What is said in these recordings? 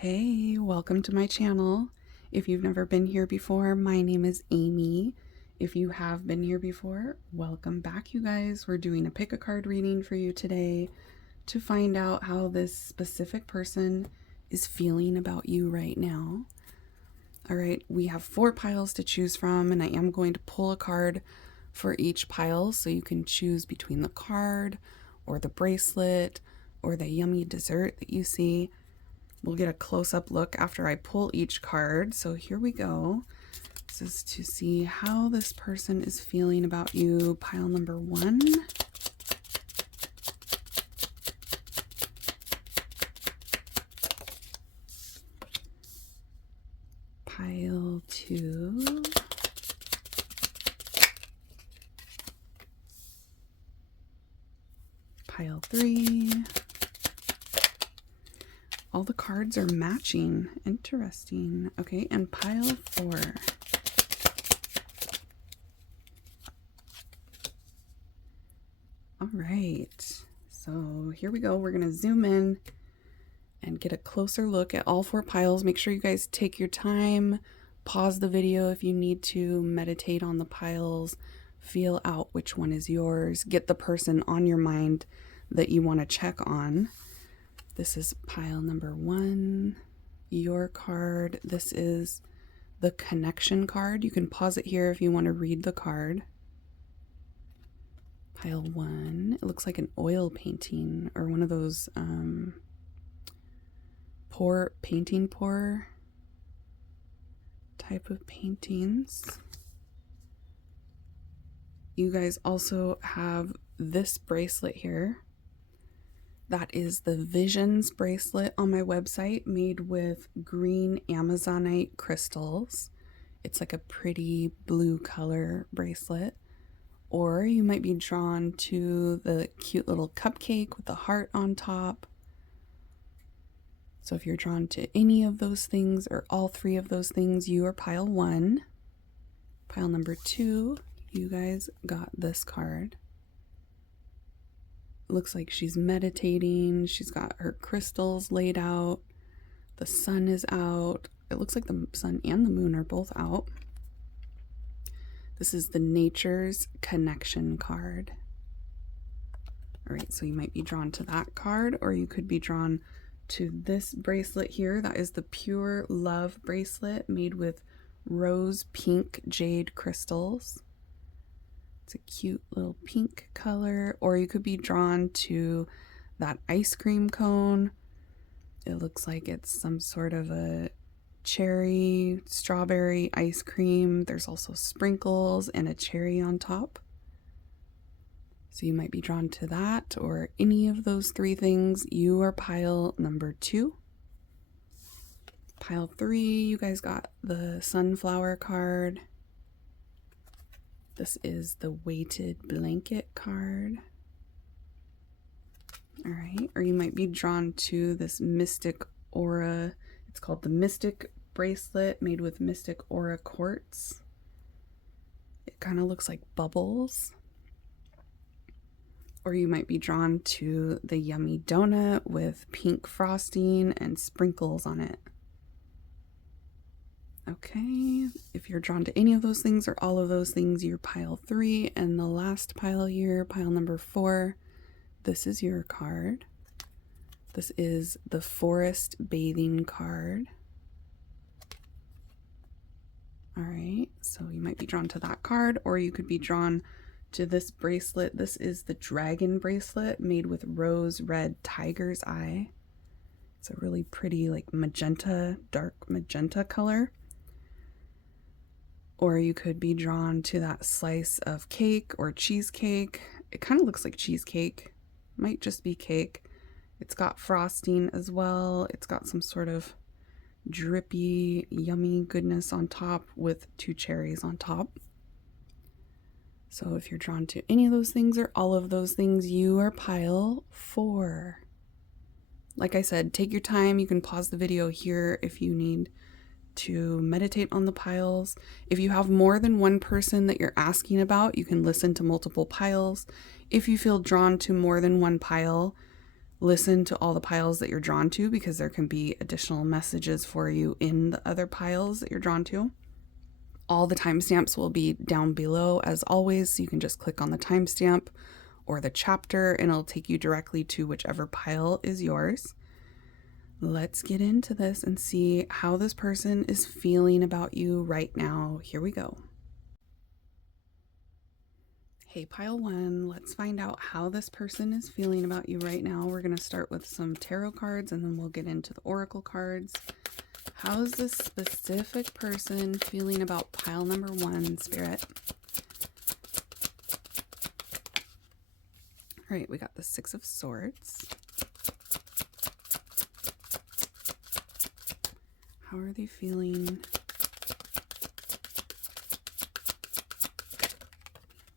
Hey, welcome to my channel. If you've never been here before, my name is Amy. If you have been here before, welcome back, you guys. We're doing a pick a card reading for you today to find out how this specific person is feeling about you right now. All right, we have 4 piles to choose from, and I am going to pull a card for each pile so you can choose between the card or the bracelet or the yummy dessert that you see. We'll get a close-up look after I pull each card. So here we go. This is to see how this person is feeling about you. Pile number 1. Pile 2. Pile 3. All the cards are matching. Interesting. Okay, and pile 4. All right. So here we go. We're going to zoom in and get a closer look at all 4 piles. Make sure you guys take your time. Pause the video if you need to. Meditate on the piles. Feel out which one is yours. Get the person on your mind that you want to check on. This is pile number 1, your card. This is the connection card. You can pause it here if you want to read the card. Pile 1, it looks like an oil painting or one of those painting pour type of paintings. You guys also have this bracelet here. That is the Visions bracelet on my website, made with green Amazonite crystals. It's like a pretty blue color bracelet. Or you might be drawn to the cute little cupcake with the heart on top. So if you're drawn to any of those things or all 3 of those things, you are pile 1. Pile number 2, you guys got this card. Looks like she's meditating. She's got her crystals laid out. The sun is out. It looks like the sun and the moon are both out. This is the Nature's Connection card. All right, so you might be drawn to that card, or you could be drawn to this bracelet here. That is the Pure Love bracelet made with rose pink jade crystals. It's a cute little pink color. Or you could be drawn to that ice cream cone. It looks like it's some sort of a cherry, strawberry ice cream. There's also sprinkles and a cherry on top. So you might be drawn to that or any of those 3 things. You are pile number 2. Pile 3, you guys got the sunflower card. This is the weighted blanket card. All right, or you might be drawn to this mystic aura. It's called the Mystic bracelet, made with mystic aura quartz. It kind of looks like bubbles. Or you might be drawn to the yummy donut with pink frosting and sprinkles on it. Okay, if you're drawn to any of those things or all of those things, you're pile 3. And the last pile here, pile number 4, this is your card. This is the Forest Bathing card. All right, so you might be drawn to that card, or you could be drawn to this bracelet. This is the Dragon bracelet made with rose red tiger's eye. It's a really pretty like magenta, dark magenta color. Or you could be drawn to that slice of cake or cheesecake. It kind of looks like cheesecake. Might just be cake. It's got frosting as well. It's got some sort of drippy, yummy goodness on top with 2 cherries on top. So if you're drawn to any of those things or all of those things, you are pile 4. Like I said, take your time. You can pause the video here if you need to meditate on the piles. If you have more than one person that you're asking about, you can listen to multiple piles. If you feel drawn to more than one pile, Listen to all the piles that you're drawn to, because there can be additional messages for you in the other piles that you're drawn to. All the timestamps will be down below as always, so you can just click on the timestamp or the chapter and it'll take you directly to whichever pile is yours. Let's get into this and see how this person is feeling about you right now. Here we go. Hey, pile 1, let's find out how this person is feeling about you right now. We're going to start with some tarot cards and then we'll get into the oracle cards. How is this specific person feeling about pile number 1, Spirit? All right, we got the 6 of Swords. How are they feeling?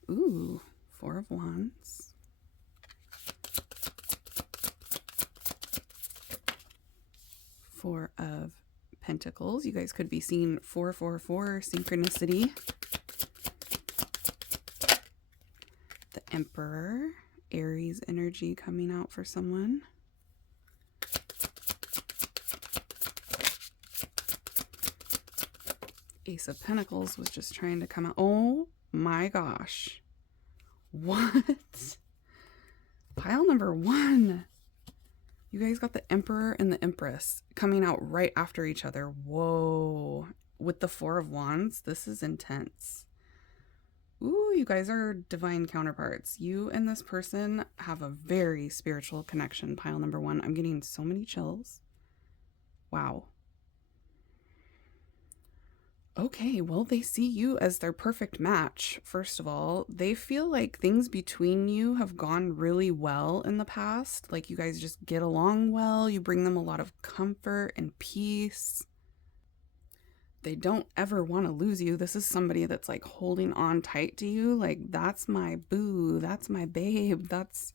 Ooh, 4 of Wands. 4 of Pentacles. You guys could be seeing 444 synchronicity. The Emperor, Aries energy coming out for someone. Ace of Pentacles was just trying to come out. Oh my gosh. What? Pile number 1. You guys got the Emperor and the Empress coming out right after each other. Whoa. With the 4 of Wands, this is intense. Ooh, you guys are divine counterparts. You and this person have a very spiritual connection, pile number 1. I'm getting so many chills. Wow. Okay, well, they see you as their perfect match. First of all, they feel like things between you have gone really well in the past. Like you guys just get along well. You bring them a lot of comfort and peace. They don't ever want to lose you. This is somebody that's like holding on tight to you. Like, that's my boo. That's my babe. That's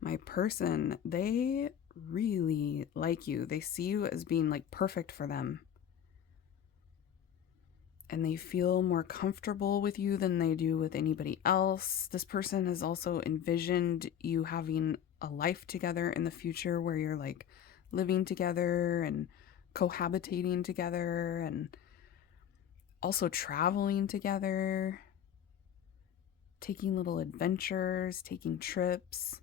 my person. They really like you. They see you as being like perfect for them. And they feel more comfortable with you than they do with anybody else. This person has also envisioned you having a life together in the future where you're like living together and cohabitating together and also traveling together, taking little adventures, taking trips.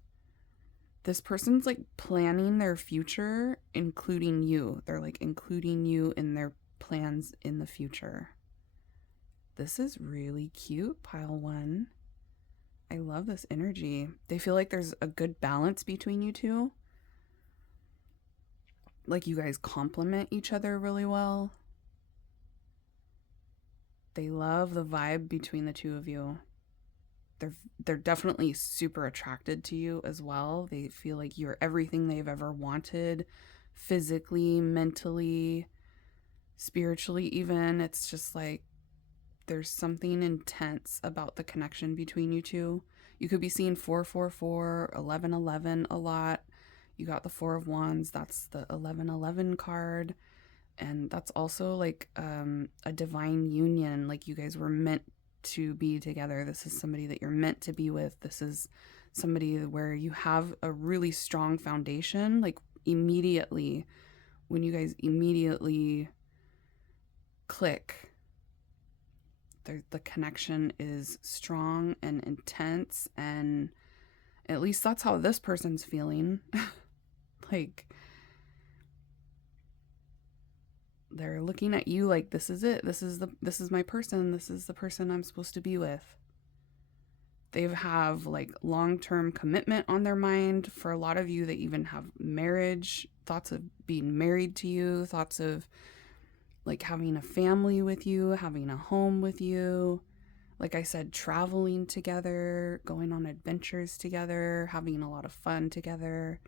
This person's like planning their future, including you. They're like including you in their plans in the future. This is really cute, pile 1. I love this energy. They feel like there's a good balance between you two. Like you guys complement each other really well. They love the vibe between the two of you. They're definitely super attracted to you as well. They feel like you're everything they've ever wanted, physically, mentally, spiritually even. It's just like there's something intense about the connection between you two. You could be seeing 444, 1111 a lot. You got the 4 of Wands. That's the 1111 card. And that's also like a divine union. Like you guys were meant to be together. This is somebody that you're meant to be with. This is somebody where you have a really strong foundation. Like immediately, when you guys immediately click, the connection is strong and intense, and at least that's how this person's feeling. Like they're looking at you like, this is it. This is my person. This is the person I'm supposed to be with. They have like long-term commitment on their mind. For a lot of you, they even have marriage, thoughts of being married to you, thoughts of like having a family with you, having a home with you. Like I said, traveling together, going on adventures together, having a lot of fun together.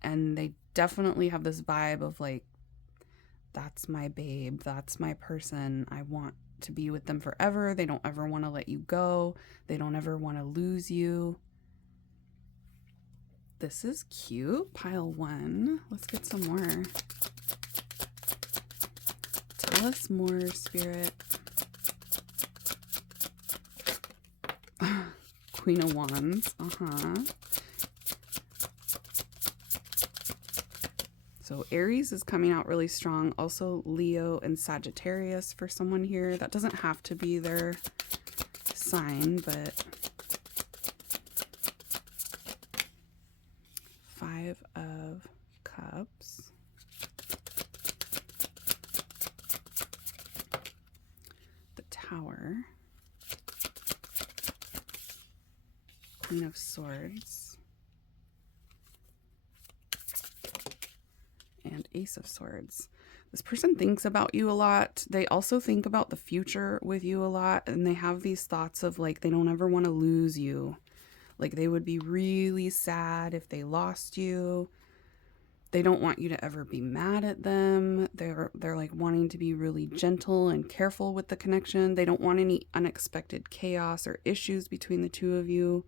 And they definitely have this vibe of like, that's my babe, that's my person. I want to be with them forever. They don't ever want to let you go. They don't ever want to lose you. This is cute, pile 1. Let's get some more. Tell us more, Spirit. Queen of Wands. So Aries is coming out really strong. Also Leo and Sagittarius for someone here. That doesn't have to be their sign, but 5 of Cups. The Tower. Queen of Swords. And Ace of Swords. This person thinks about you a lot. They also think about the future with you a lot, and they have these thoughts of like they don't ever want to lose you. Like they would be really sad if they lost you. They don't want you to ever be mad at them. They're like wanting to be really gentle and careful with the connection. They don't want any unexpected chaos or issues between the two of you.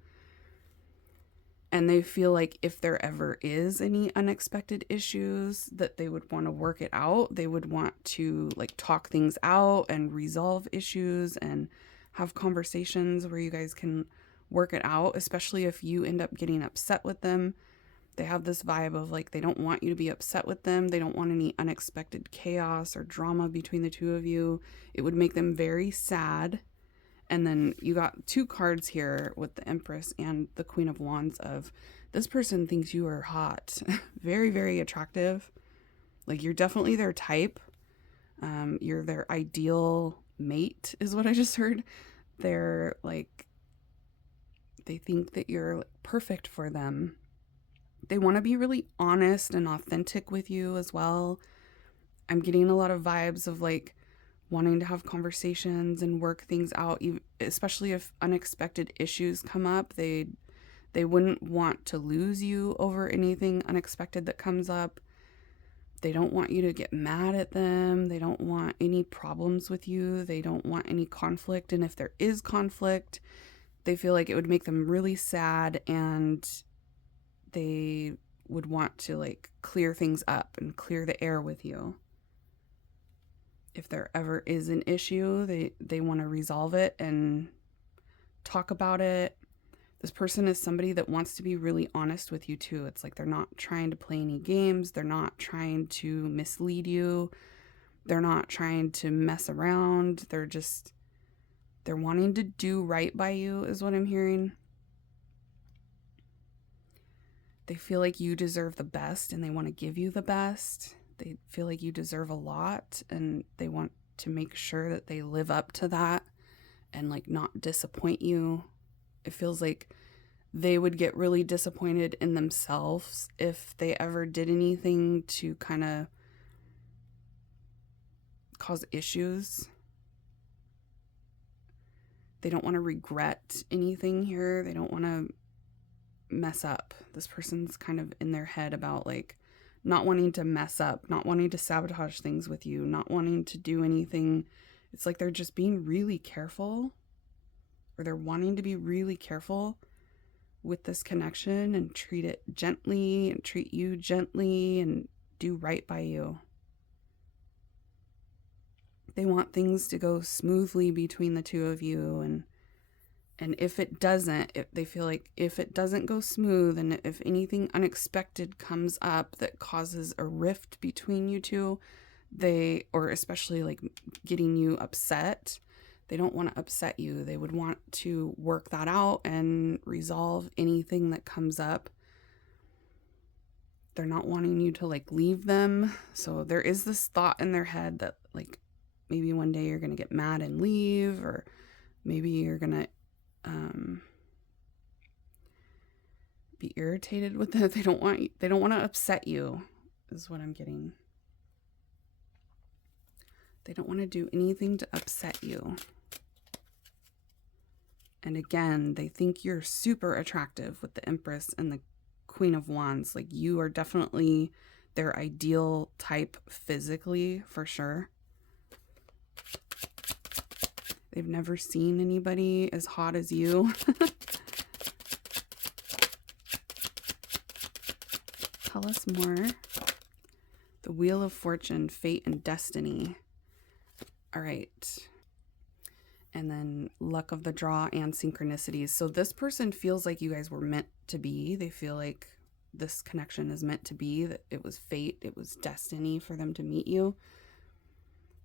And they feel like if there ever is any unexpected issues, that they would want to work it out. They would want to like talk things out and resolve issues and have conversations where you guys can work it out, especially if you end up getting upset with them. They have this vibe of like they don't want you to be upset with them. They don't want any unexpected chaos or drama between the two of you. It would make them very sad. And then you got 2 cards here with the Empress and the Queen of Wands of this person thinks you are hot. Very, very attractive. Like you're definitely their type. You're their ideal mate is what I just heard. They're like, they think that you're like perfect for them. They want to be really honest and authentic with you as well. I'm getting a lot of vibes of like wanting to have conversations and work things out, especially if unexpected issues come up. They wouldn't want to lose you over anything unexpected that comes up. They don't want you to get mad at them. They don't want any problems with you. They don't want any conflict. And if there is conflict, they feel like it would make them really sad, and they would want to like clear things up and clear the air with you. If there ever is an issue, they want to resolve it and talk about it. This person is somebody that wants to be really honest with you too. It's like they're not trying to play any games. They're not trying to mislead you. They're not trying to mess around. They're wanting to do right by you is what I'm hearing. They feel like you deserve the best and they want to give you the best. They feel like you deserve a lot and they want to make sure that they live up to that and like not disappoint you. It feels like they would get really disappointed in themselves if they ever did anything to kind of cause issues. They don't want to regret anything here. They don't want to mess up. This person's kind of in their head about like not wanting to mess up, not wanting to sabotage things with you, not wanting to do anything. It's like they're just being really careful, or they're wanting to be really careful with this connection and treat it gently and treat you gently and do right by you. They want things to go smoothly between the two of you, and if it doesn't, if they feel like if it doesn't go smooth and if anything unexpected comes up that causes a rift between you two, or especially like getting you upset, they don't want to upset you. They would want to work that out and resolve anything that comes up. They're not wanting you to like leave them. So there is this thought in their head that like maybe one day you're going to get mad and leave, or maybe you're going to be irritated with them. They don't want to upset you is what I'm getting. They don't want to do anything to upset you. And again, they think you're super attractive with the Empress and the Queen of Wands. Like you are definitely their ideal type physically, for sure. They've never seen anybody as hot as you. Tell us more. The Wheel of Fortune, Fate and Destiny. All right. And then Luck of the Draw and Synchronicities. So this person feels like you guys were meant to be. They feel like this connection is meant to be, that it was fate, it was destiny for them to meet you.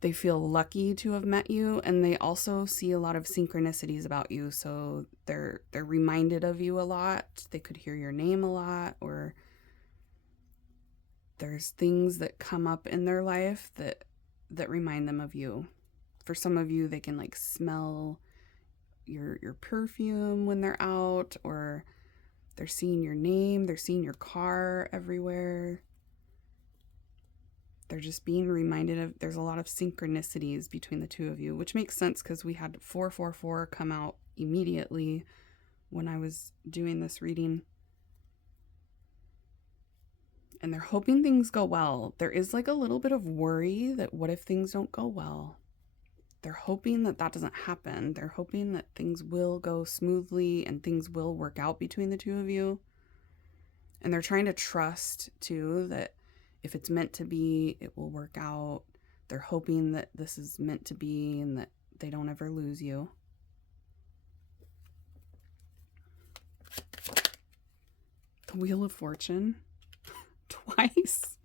They feel lucky to have met you, and they also see a lot of synchronicities about you. So they're reminded of you a lot. They could hear your name a lot, or there's things that come up in their life that remind them of you. For some of you, they can like smell your perfume when they're out, or they're seeing your name, they're seeing your car everywhere. They're just being reminded of, there's a lot of synchronicities between the two of you, which makes sense because we had 444 come out immediately when I was doing this reading. And they're hoping things go well. There is like a little bit of worry that what if things don't go well? They're hoping that that doesn't happen. They're hoping that things will go smoothly and things will work out between the two of you. And they're trying to trust too that if it's meant to be, it will work out. They're hoping that this is meant to be and that they don't ever lose you. The Wheel of Fortune twice.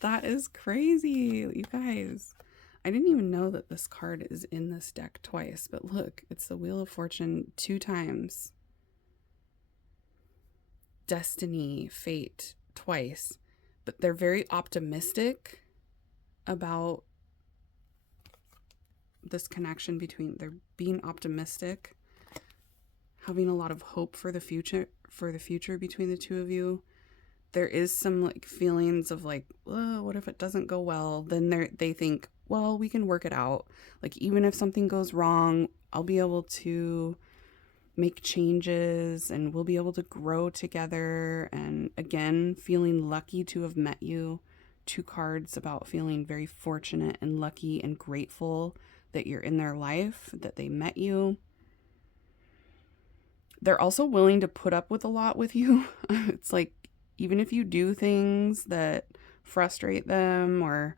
That is crazy, you guys. I didn't even know that this card is in this deck twice, but look, it's the Wheel of Fortune 2 times. Destiny, fate, twice. But they're very optimistic about this connection between, they're being optimistic, having a lot of hope for the future between the two of you. There is some like feelings of like, oh, what if it doesn't go well? Then they think, well, we can work it out. Like, even if something goes wrong, I'll be able to make changes and we'll be able to grow together. And again, feeling lucky to have met you. 2 cards about feeling very fortunate and lucky and grateful that you're in their life, that they met you. They're also willing to put up with a lot with you. It's like, even if you do things that frustrate them, or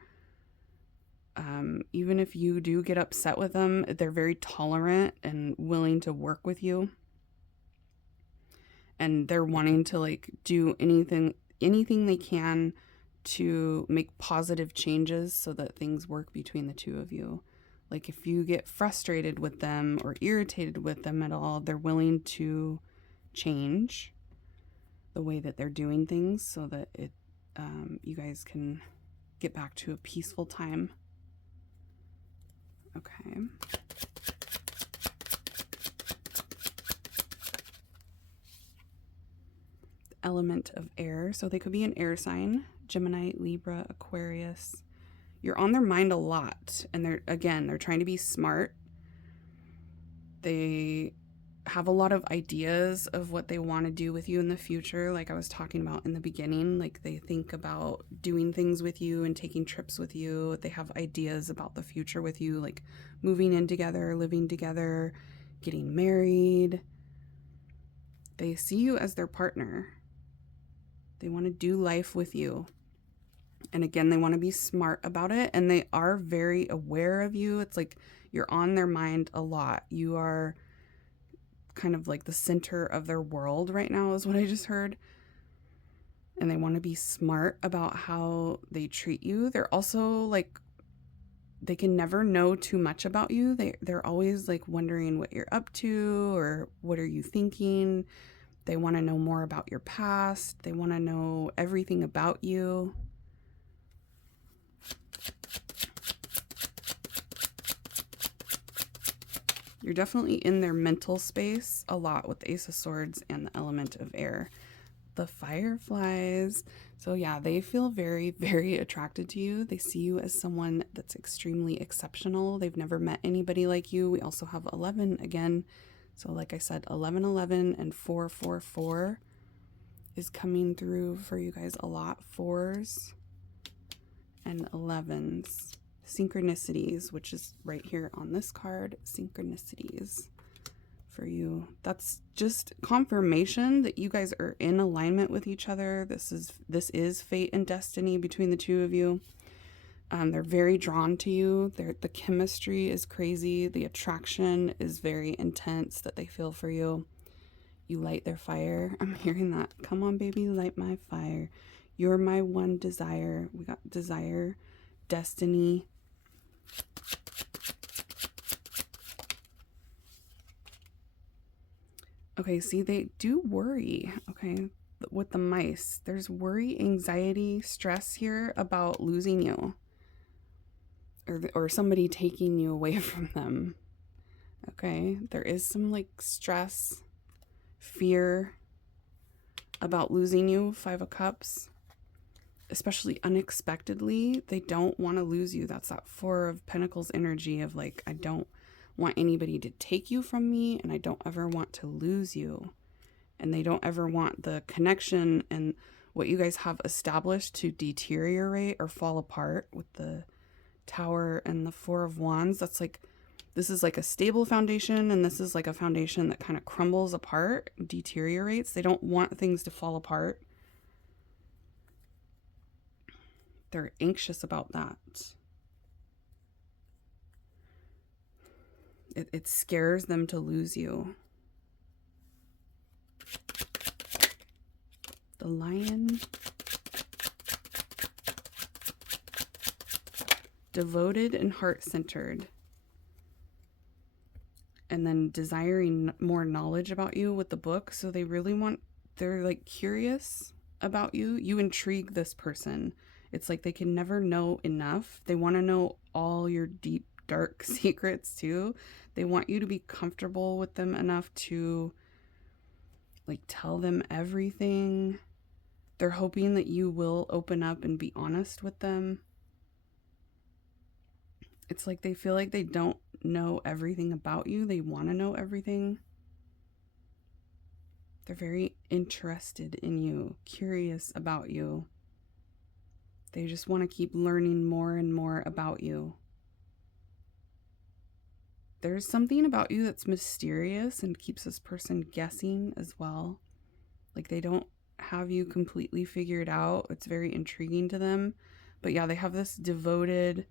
even if you do get upset with them, they're very tolerant and willing to work with you. And they're wanting to like do anything they can to make positive changes so that things work between the two of you. Like, if you get frustrated with them or irritated with them at all, they're willing to change the way that they're doing things so that you guys can get back to a peaceful time. Okay. Element of air. So they could be an air sign: Gemini, Libra, Aquarius. You're on their mind a lot. And they're trying to be smart. They have a lot of ideas of what they want to do with you in the future. Like I was talking about in the beginning, like they think about doing things with you and taking trips with you. They have ideas about the future with you, like moving in together, living together, getting married. They see you as their partner. They want to do life with you. And again, they want to be smart about it. And they are very aware of you. It's like you're on their mind a lot. You are kind of like the center of their world right now, is what I just heard. And they want to be smart about how they treat you. They're also like, they can never know too much about you. They're always like wondering what you're up to or what are you thinking. They want to know more about your past. They want to know everything about you. You're definitely in their mental space a lot with the Ace of Swords and the element of air. The Fireflies. So yeah, they feel very, very attracted to you. They see you as someone that's extremely exceptional. They've never met anybody like you. We also have 11 again. So like I said, 1111 and 444 is coming through for you guys a lot. 4s and 11s. Synchronicities, which is right here on this card. Synchronicities for you. That's just confirmation that you guys are in alignment with each other. This is fate and destiny between the two of you. They're very drawn to you. The chemistry is crazy. The attraction is very intense that they feel for you. You light their fire. I'm hearing that. Come on, baby, light my fire. You're my one desire. We got desire, destiny. Okay, see, they do worry. Okay, with the mice, there's worry, anxiety, stress here about losing you, or somebody taking you away from them. Okay, there is some like stress, fear about losing you. 5 of Cups, especially unexpectedly. They don't want to lose you. That's that 4 of Pentacles energy of like, I don't want anybody to take you from me, and I don't ever want to lose you. And they don't ever want the connection and what you guys have established to deteriorate or fall apart. With the Tower and the 4 of Wands, that's like, this is like a stable foundation, and this is like a foundation that kind of crumbles apart, deteriorates. They don't want things to fall apart. They're anxious about that. It scares them to lose you. The Lion. Devoted and heart-centered. And then desiring more knowledge about you with the book. So they really want, they're like curious about you. You intrigue this person. It's like they can never know enough. They want to know all your deep, dark secrets too. They want you to be comfortable with them enough to like tell them everything. They're hoping that you will open up and be honest with them. It's like they feel like they don't know everything about you. They want to know everything. They're very interested in you, curious about you. They just want to keep learning more and more about you. There's something about you that's mysterious and keeps this person guessing as well. Like they don't have you completely figured out. It's very intriguing to them. But yeah, they have this devoted,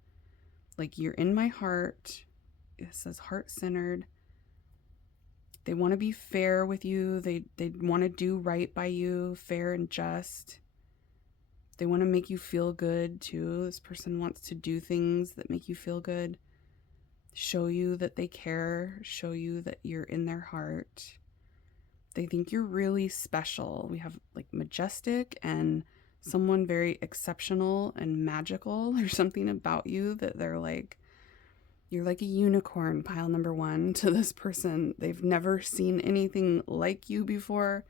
like, you're in my heart. It says heart-centered. They want to be fair with you. They want to do right by you, fair and just. They want to make you feel good too. This person wants to do things that make you feel good. Show you that they care. Show you that you're in their heart. They think you're really special. We have like majestic and someone very exceptional and magical. There's something about you that they're like, you're like a unicorn, pile number 1 to this person. They've never seen anything like you before.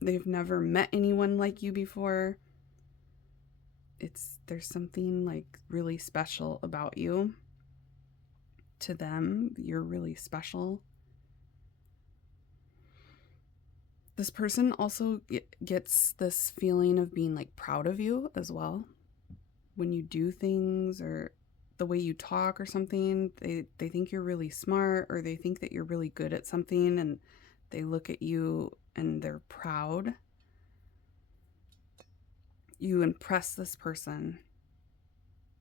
They've never met anyone like you before. There's something like really special about you. To them, you're really special. This person also gets this feeling of being like proud of you as well. When you do things or the way you talk or something, they think you're really smart, or they think that you're really good at something, and they look at you and they're proud. You impress this person.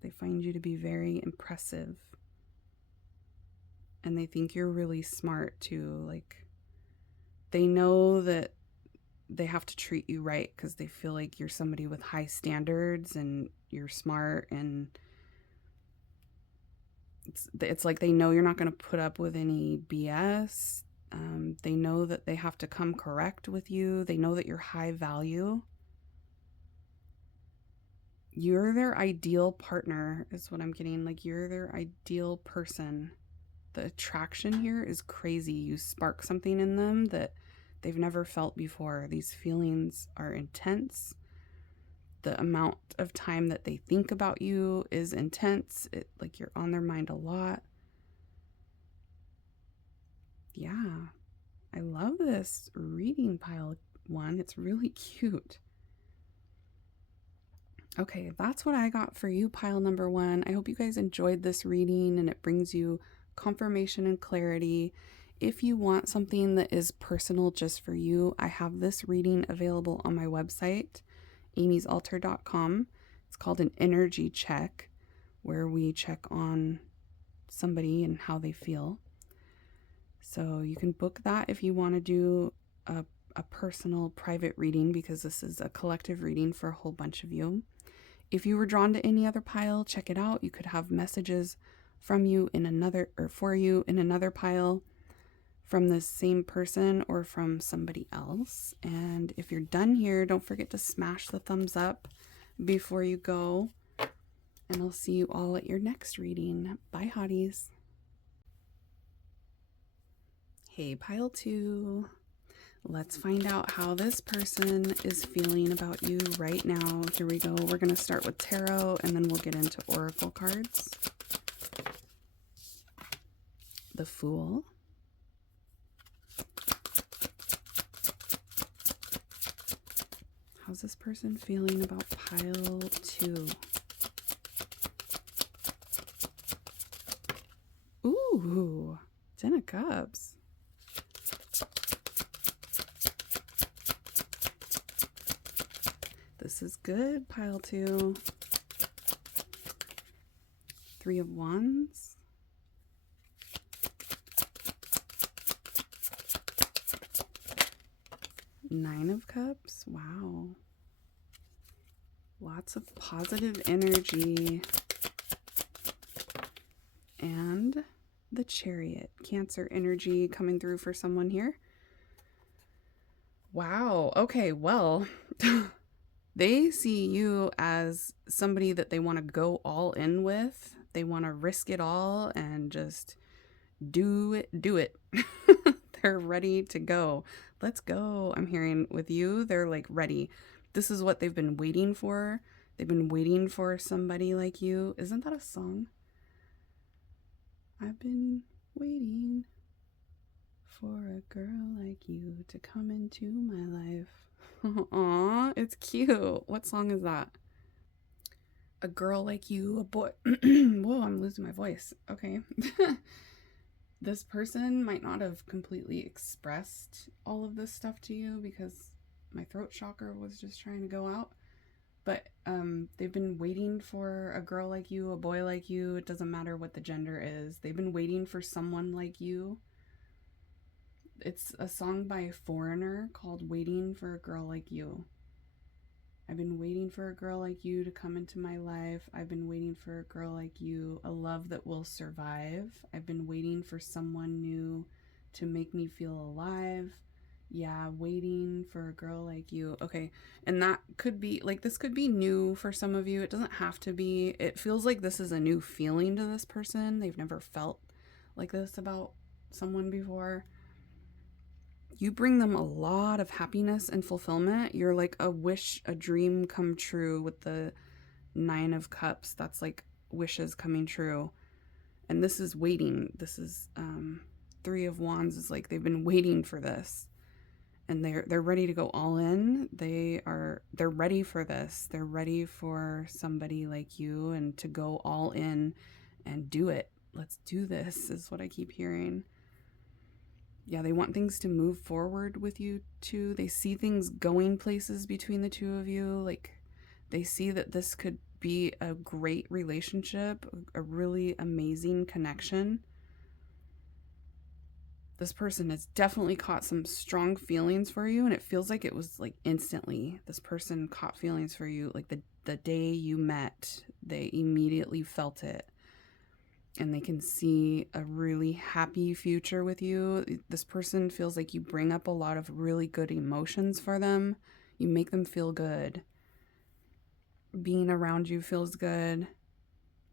They find you to be very impressive. And they think you're really smart too. Like, they know that they have to treat you right because they feel like you're somebody with high standards and you're smart, and it's like they know you're not going to put up with any BS. They know that they have to come correct with you. They know that you're high value. You're their ideal partner is what I'm getting. Like, you're their ideal person. The attraction here is crazy. You spark something in them that they've never felt before. These feelings are intense. The amount of time that they think about you is intense. Like, you're on their mind a lot. Yeah, I love this reading, pile 1. It's really cute. Okay, that's what I got for you, pile number 1. I hope you guys enjoyed this reading and it brings you confirmation and clarity. If you want something that is personal just for you, I have this reading available on my website, amysaltar.com. It's called an energy check, where we check on somebody and how they feel. So you can book that if you want to do a personal private reading because this is a collective reading for a whole bunch of you. If you were drawn to any other pile, check it out. You could have messages from you in another, or for you in another pile, from the same person or from somebody else. And if you're done here, don't forget to smash the thumbs up before you go. And I'll see you all at your next reading. Bye, hotties. Hey, pile 2. Let's find out how this person is feeling about you right now. Here we go. We're going to start with tarot and then we'll get into oracle cards. The Fool. How's this person feeling about pile 2? Ooh, 10 of Cups. This is good, pile 2. 3 of Wands. Nine of Cups. Wow. Lots of positive energy. And the Chariot. Cancer energy coming through for someone here. Wow. Okay, well, they see you as somebody that they want to go all in with. They want to risk it all and just do it. They're ready to go. Let's go. I'm hearing with you, they're like ready. This is what they've been waiting for. They've been waiting for somebody like you. Isn't that a song? I've been waiting for a girl like you to come into my life. Aw, it's cute. What song is that? A girl like you, a boy. Whoa, I'm losing my voice. Okay. This person might not have completely expressed all of this stuff to you because my throat chakra was just trying to go out. But they've been waiting for a girl like you, a boy like you. It doesn't matter what the gender is. They've been waiting for someone like you. It's a song by Foreigner called Waiting for a Girl Like You. I've been waiting for a girl like you to come into my life. I've been waiting for a girl like you, a love that will survive. I've been waiting for someone new to make me feel alive. Yeah, waiting for a girl like you. Okay, and that could be, like, this could be new for some of you. It doesn't have to be. It feels like this is a new feeling to this person. They've never felt like this about someone before. You bring them a lot of happiness and fulfillment. You're like a wish, a dream come true with the 9 of Cups. That's like wishes coming true. And this is waiting. This is 3 of Wands is like they've been waiting for this. And they're ready to go all in. They're ready for this. They're ready for somebody like you and to go all in and do it. Let's do this is what I keep hearing. Yeah, they want things to move forward with you too. They see things going places between the two of you. Like, they see that this could be a great relationship, a really amazing connection. This person has definitely caught some strong feelings for you, and it feels like it was like instantly. This person caught feelings for you. Like the day you met, they immediately felt it. And they can see a really happy future with you. This person feels like you bring up a lot of really good emotions for them. You make them feel good. Being around you feels good.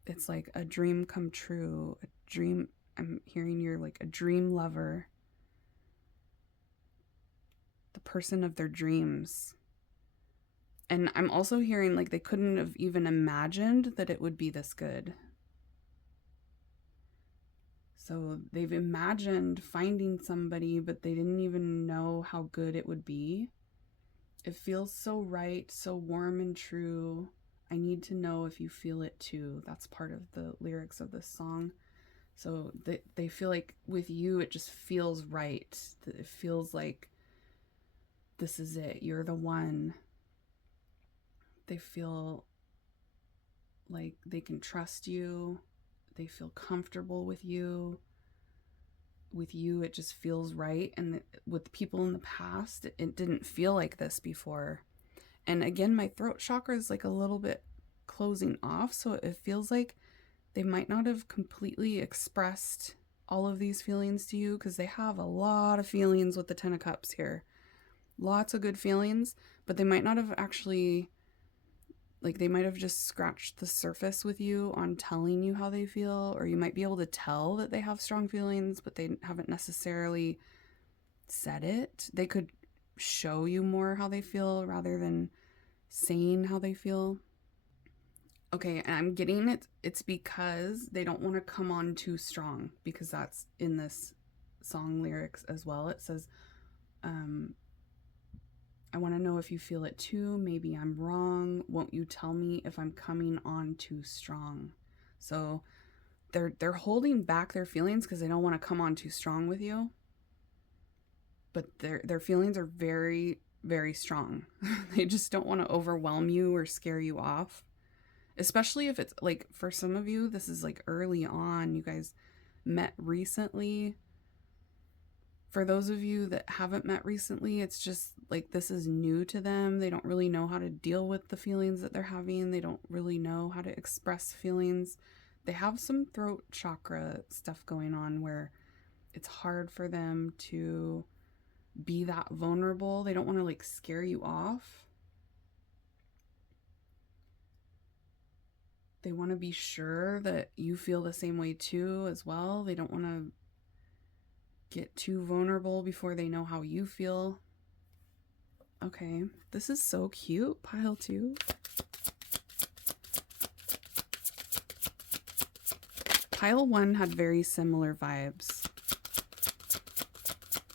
It's like a dream come true. A dream. I'm hearing you're like a dream lover. The person of their dreams. And I'm also hearing like they couldn't have even imagined that it would be this good. So they've imagined finding somebody, but they didn't even know how good it would be. It feels so right, so warm and true. I need to know if you feel it too. That's part of the lyrics of this song. So they feel like with you, it just feels right. It feels like this is it. You're the one. They feel like they can trust you. They feel comfortable with you. with you, it just feels right. And with people in the past, it didn't feel like this before. And again, my throat chakra is like a little bit closing off. So it feels like they might not have completely expressed all of these feelings to you, because they have a lot of feelings with the Ten of Cups here. Lots of good feelings, but they might not have actually, like, they might have just scratched the surface with you on telling you how they feel, or you might be able to tell that they have strong feelings, but they haven't necessarily said it. They could show you more how they feel rather than saying how they feel. Okay, and I'm getting it. It's because they don't want to come on too strong, because that's in this song lyrics as well. It says, I want to know if you feel it too. Maybe I'm wrong. Won't you tell me if I'm coming on too strong? So they're holding back their feelings because they don't want to come on too strong with you. But their feelings are very, very strong. They just don't want to overwhelm you or scare you off. Especially if it's like, for some of you, this is like early on. You guys met recently. For those of you that haven't met recently, it's just like this is new to them. They don't really know how to deal with the feelings that they're having. They don't really know how to express feelings. They have some throat chakra stuff going on where it's hard for them to be that vulnerable. They don't want to like scare you off. They want to be sure that you feel the same way too as well. They don't want to get too vulnerable before they know how you feel. Okay, this is so cute, pile 2. Pile 1 had very similar vibes.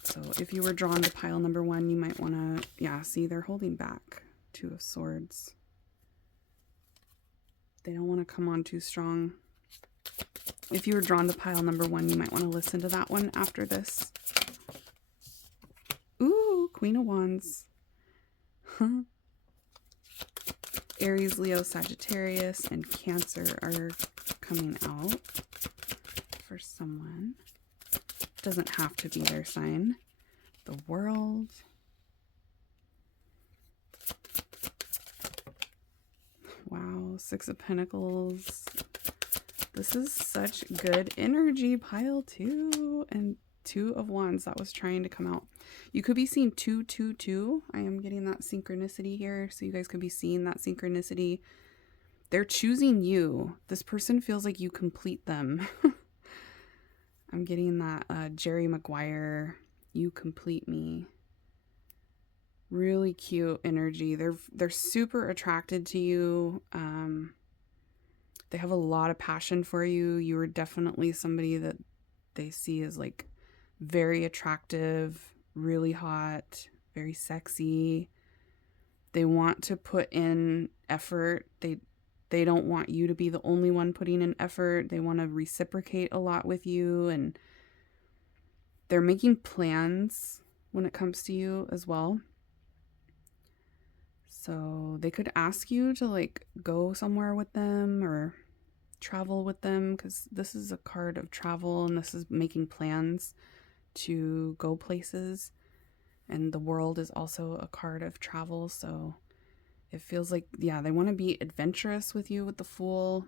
So if you were drawn to pile number 1, you might want to, yeah, see, they're holding back. 2 of Swords. They don't want to come on too strong. If you were drawn to pile number 1, you might want to listen to that one after this. Ooh, Queen of Wands. Aries, Leo, Sagittarius, and Cancer are coming out for someone. Doesn't have to be their sign. The World. Wow, 6 of Pentacles. This is such good energy, pile 2. And 2 of Wands, that was trying to come out. You could be seeing 222. I am getting that synchronicity here, so you guys could be seeing that synchronicity. They're choosing you. This person feels like you complete them. I'm getting that Jerry Maguire, you complete me. Really cute energy. They're super attracted to you. They have a lot of passion for you. You are definitely somebody that they see as like very attractive, really hot, very sexy. They want to put in effort. They don't want you to be the only one putting in effort. They want to reciprocate a lot with you, and they're making plans when it comes to you as well. So they could ask you to like go somewhere with them or travel with them, because this is a card of travel and this is making plans to go places. And the World is also a card of travel. So it feels like, yeah, they want to be adventurous with you with the Fool.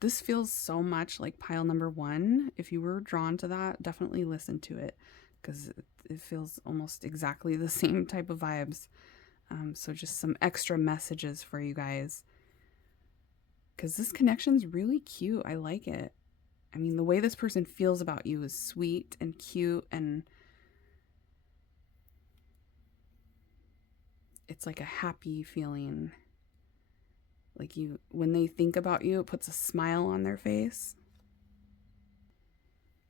This feels so much like pile number 1. If you were drawn to that, definitely listen to it, because it feels almost exactly the same type of vibes. So just some extra messages for you guys, because this connection's really cute. I like it. I mean, the way this person feels about you is sweet and cute, and it's like a happy feeling. Like you, when they think about you, it puts a smile on their face.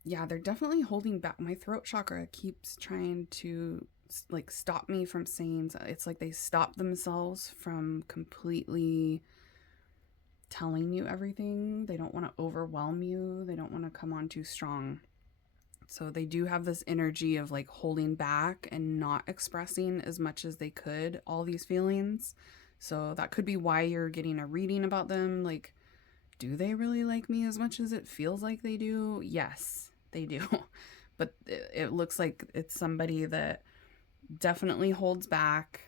Yeah, they're definitely holding back. My throat chakra keeps trying to like stop me from saying, it's like they stop themselves from completely telling you everything. They don't want to overwhelm you. They don't want to come on too strong. So they do have this energy of like holding back and not expressing as much as they could all these feelings. So that could be why you're getting a reading about them. Like, do they really like me as much as it feels like they do? Yes, they do. but it looks like it's somebody that definitely holds back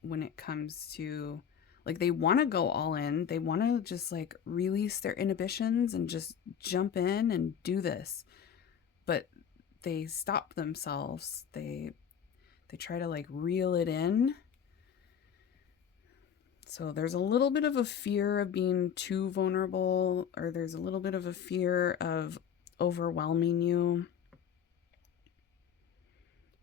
when it comes to, like, they want to go all in. They want to just like release their inhibitions and just jump in and do this. But they stop themselves. They try to like reel it in. So there's a little bit of a fear of being too vulnerable, or there's a little bit of a fear of overwhelming you.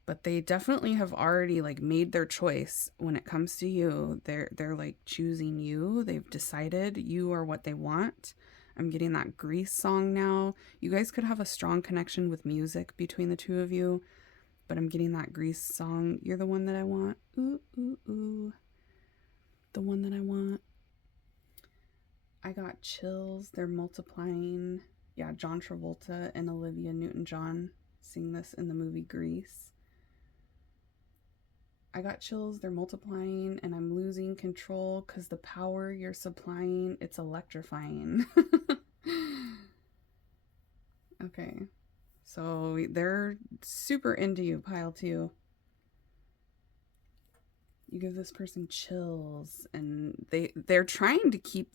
But they definitely have already like made their choice when it comes to you. They're like choosing you. They've decided you are what they want. I'm getting that Grease song now. You guys could have a strong connection with music between the two of you, but I'm getting that Grease song. You're the one that I want. Ooh, ooh, ooh. The one that I want. I got chills. They're multiplying. Yeah, John Travolta and Olivia Newton-John sing this in the movie Grease. I got chills. They're multiplying, and I'm losing control because the power you're supplying, it's electrifying. Okay. So they're super into you, pile 2. You give this person chills, and they're trying to keep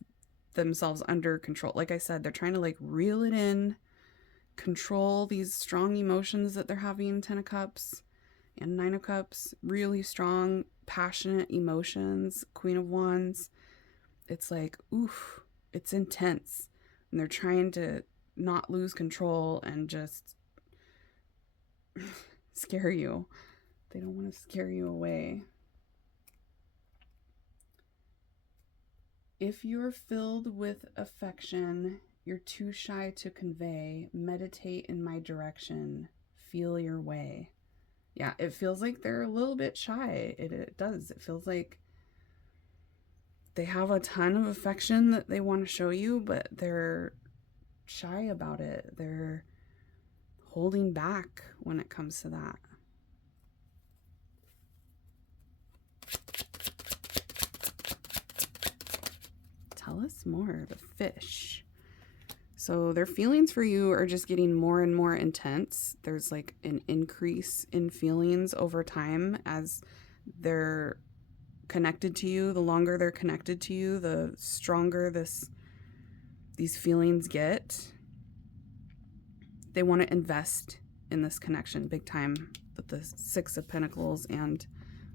themselves under control. Like I said, they're trying to like reel it in, control these strong emotions that they're having. 10 of Cups and 9 of Cups, really strong, passionate emotions. Queen of Wands, it's like, oof, it's intense. And they're trying to not lose control and just scare you. They don't want to scare you away. If you're filled with affection, you're too shy to convey. Meditate in my direction. Feel your way. Yeah, it feels like they're a little bit shy. It does. It feels like they have a ton of affection that they want to show you, but they're shy about it. They're holding back when it comes to that. Tell us more. The Fish. So their feelings for you are just getting more and more intense. There's like an increase in feelings over time as they're connected to you. The longer they're connected to you, the stronger these feelings get. They want to invest in this connection big time with the 6 of Pentacles, and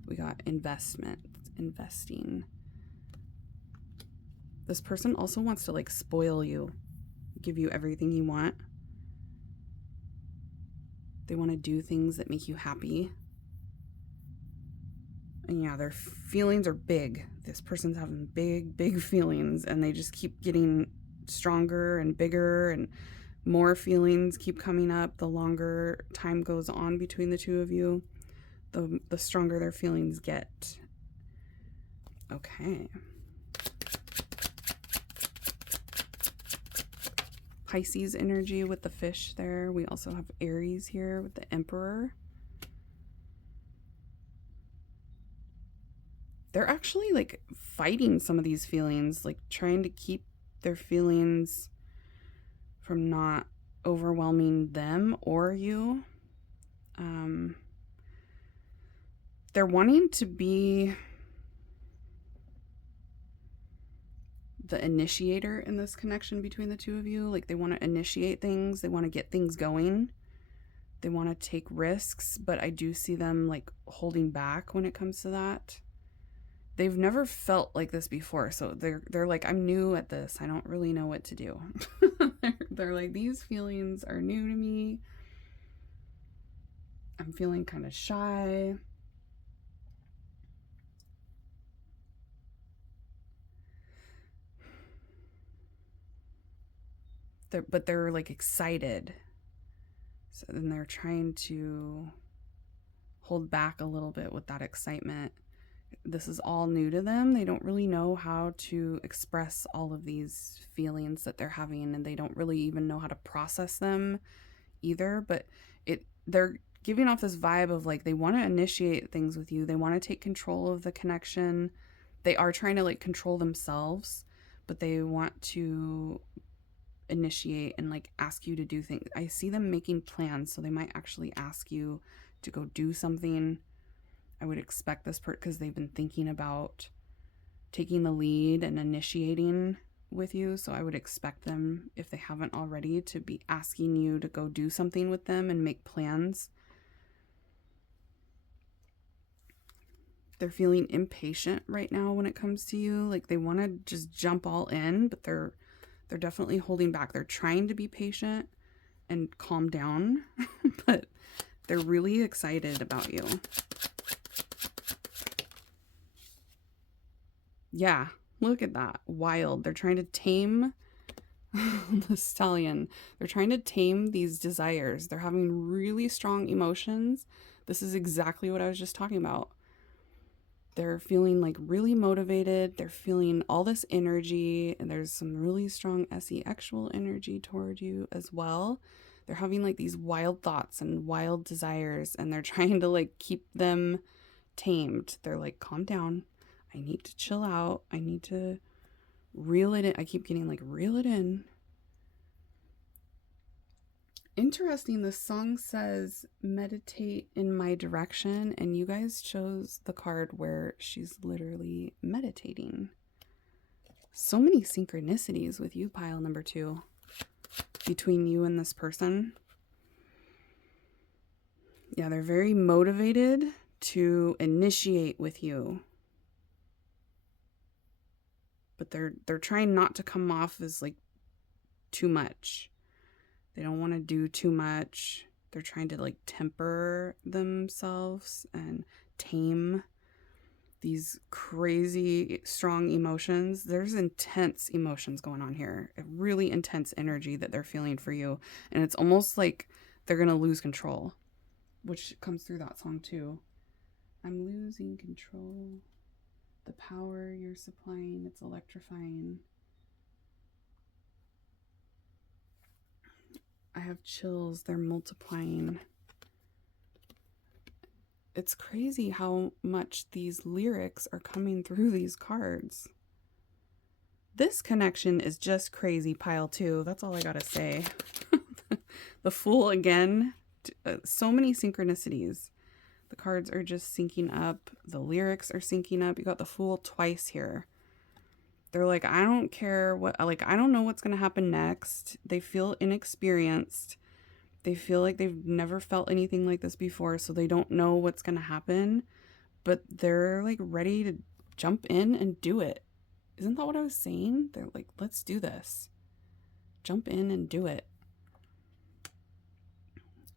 we got investment, investing. This person also wants to like spoil you, give you everything you want. They want to do things that make you happy. And yeah, their feelings are big. This person's having big, big feelings, and they just keep getting stronger and bigger, and more feelings keep coming up. The longer time goes on between the two of you, the stronger their feelings get. Okay. Pisces energy with the Fish there. We also have Aries here with the Emperor. They're actually like fighting some of these feelings, like trying to keep their feelings from not overwhelming them or you. They're wanting to be the initiator in this connection between the two of you. Like they want to initiate things. They want to get things going. They want to take risks, but I do see them like holding back when it comes to that. They've never felt like this before, so they're like, I'm new at this. I don't really know what to do. they're like, these feelings are new to me. I'm feeling kind of shy. But they're like excited. So then they're trying to hold back a little bit with that excitement. This is all new to them. They don't really know how to express all of these feelings that they're having, and they don't really even know how to process them either. But they're giving off this vibe of like they want to initiate things with you. They want to take control of the connection. They are trying to like control themselves, but they want to initiate and like ask you to do things. I see them making plans, so they might actually ask you to go do something. I would expect this part because they've been thinking about taking the lead and initiating with you. So I would expect them, if they haven't already, to be asking you to go do something with them and make plans. They're feeling impatient right now when it comes to you. Like they want to just jump all in, but they're definitely holding back. They're trying to be patient and calm down, but they're really excited about you. Yeah, look at that. Wild. They're trying to tame the stallion. They're trying to tame these desires. They're having really strong emotions. This is exactly what I was just talking about. They're feeling like really motivated. They're feeling all this energy, and there's some really strong sexual energy toward you as well. They're having like these wild thoughts and wild desires, and they're trying to like keep them tamed. They're like, calm down. I need to chill out. I need to reel it in. I keep getting like, reel it in. Interesting, the song says meditate in my direction, and you guys chose the card where she's literally meditating. So many synchronicities with you, pile number 2, between you and this person. Yeah, they're very motivated to initiate with you, but they're trying not to come off as like too much. They don't want to do too much. They're trying to like temper themselves and tame these crazy strong emotions. There's intense emotions going on here, a really intense energy that they're feeling for you. And it's almost like they're going to lose control, which comes through that song too. I'm losing control. The power you're supplying, it's electrifying. I have chills. They're multiplying. It's crazy how much these lyrics are coming through these cards. This connection is just crazy, pile 2. That's all I gotta say. The Fool again. So many synchronicities. The cards are just syncing up. The lyrics are syncing up. You got the Fool twice here. They're like, I don't care what, like, I don't know what's going to happen next. They feel inexperienced. They feel like they've never felt anything like this before, so they don't know what's going to happen. But they're like ready to jump in and do it. Isn't that what I was saying? They're like, let's do this. Jump in and do it.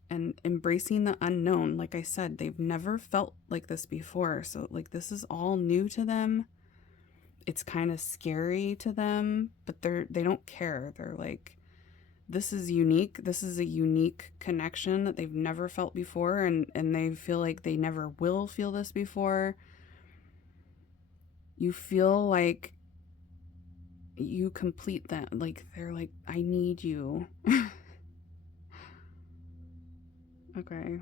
And embracing the unknown. Like I said, they've never felt like this before. So like this is all new to them. It's kind of scary to them, but they don't care. They're like, this is unique. This is a unique connection that they've never felt before, and they feel like they never will feel this before. You feel like you complete them. Like they're like, I need you. Okay.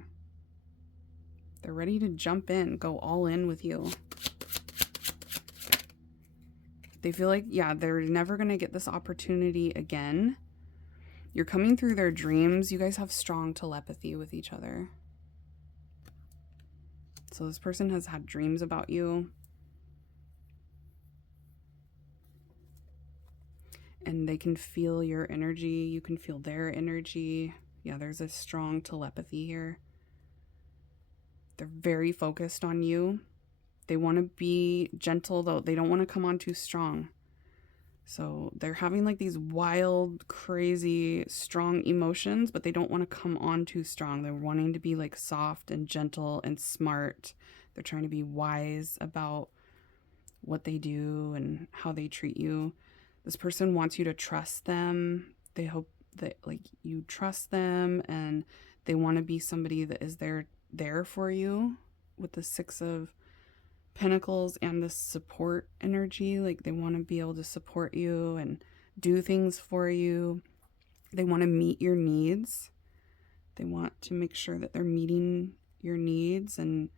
They're ready to jump in, go all in with you. They feel like, yeah, they're never going to get this opportunity again. You're coming through their dreams. You guys have strong telepathy with each other. So this person has had dreams about you. And they can feel your energy. You can feel their energy. Yeah, there's a strong telepathy here. They're very focused on you. They want to be gentle, though. They don't want to come on too strong. So they're having like these wild, crazy, strong emotions, but they don't want to come on too strong. They're wanting to be like soft and gentle and smart. They're trying to be wise about what they do and how they treat you. This person wants you to trust them. They hope that like you trust them, and they want to be somebody that is there for you with the 6 of Pentacles and the support energy. Like they want to be able to support you and do things for you. They want to meet your needs. They want to make sure that they're meeting your needs and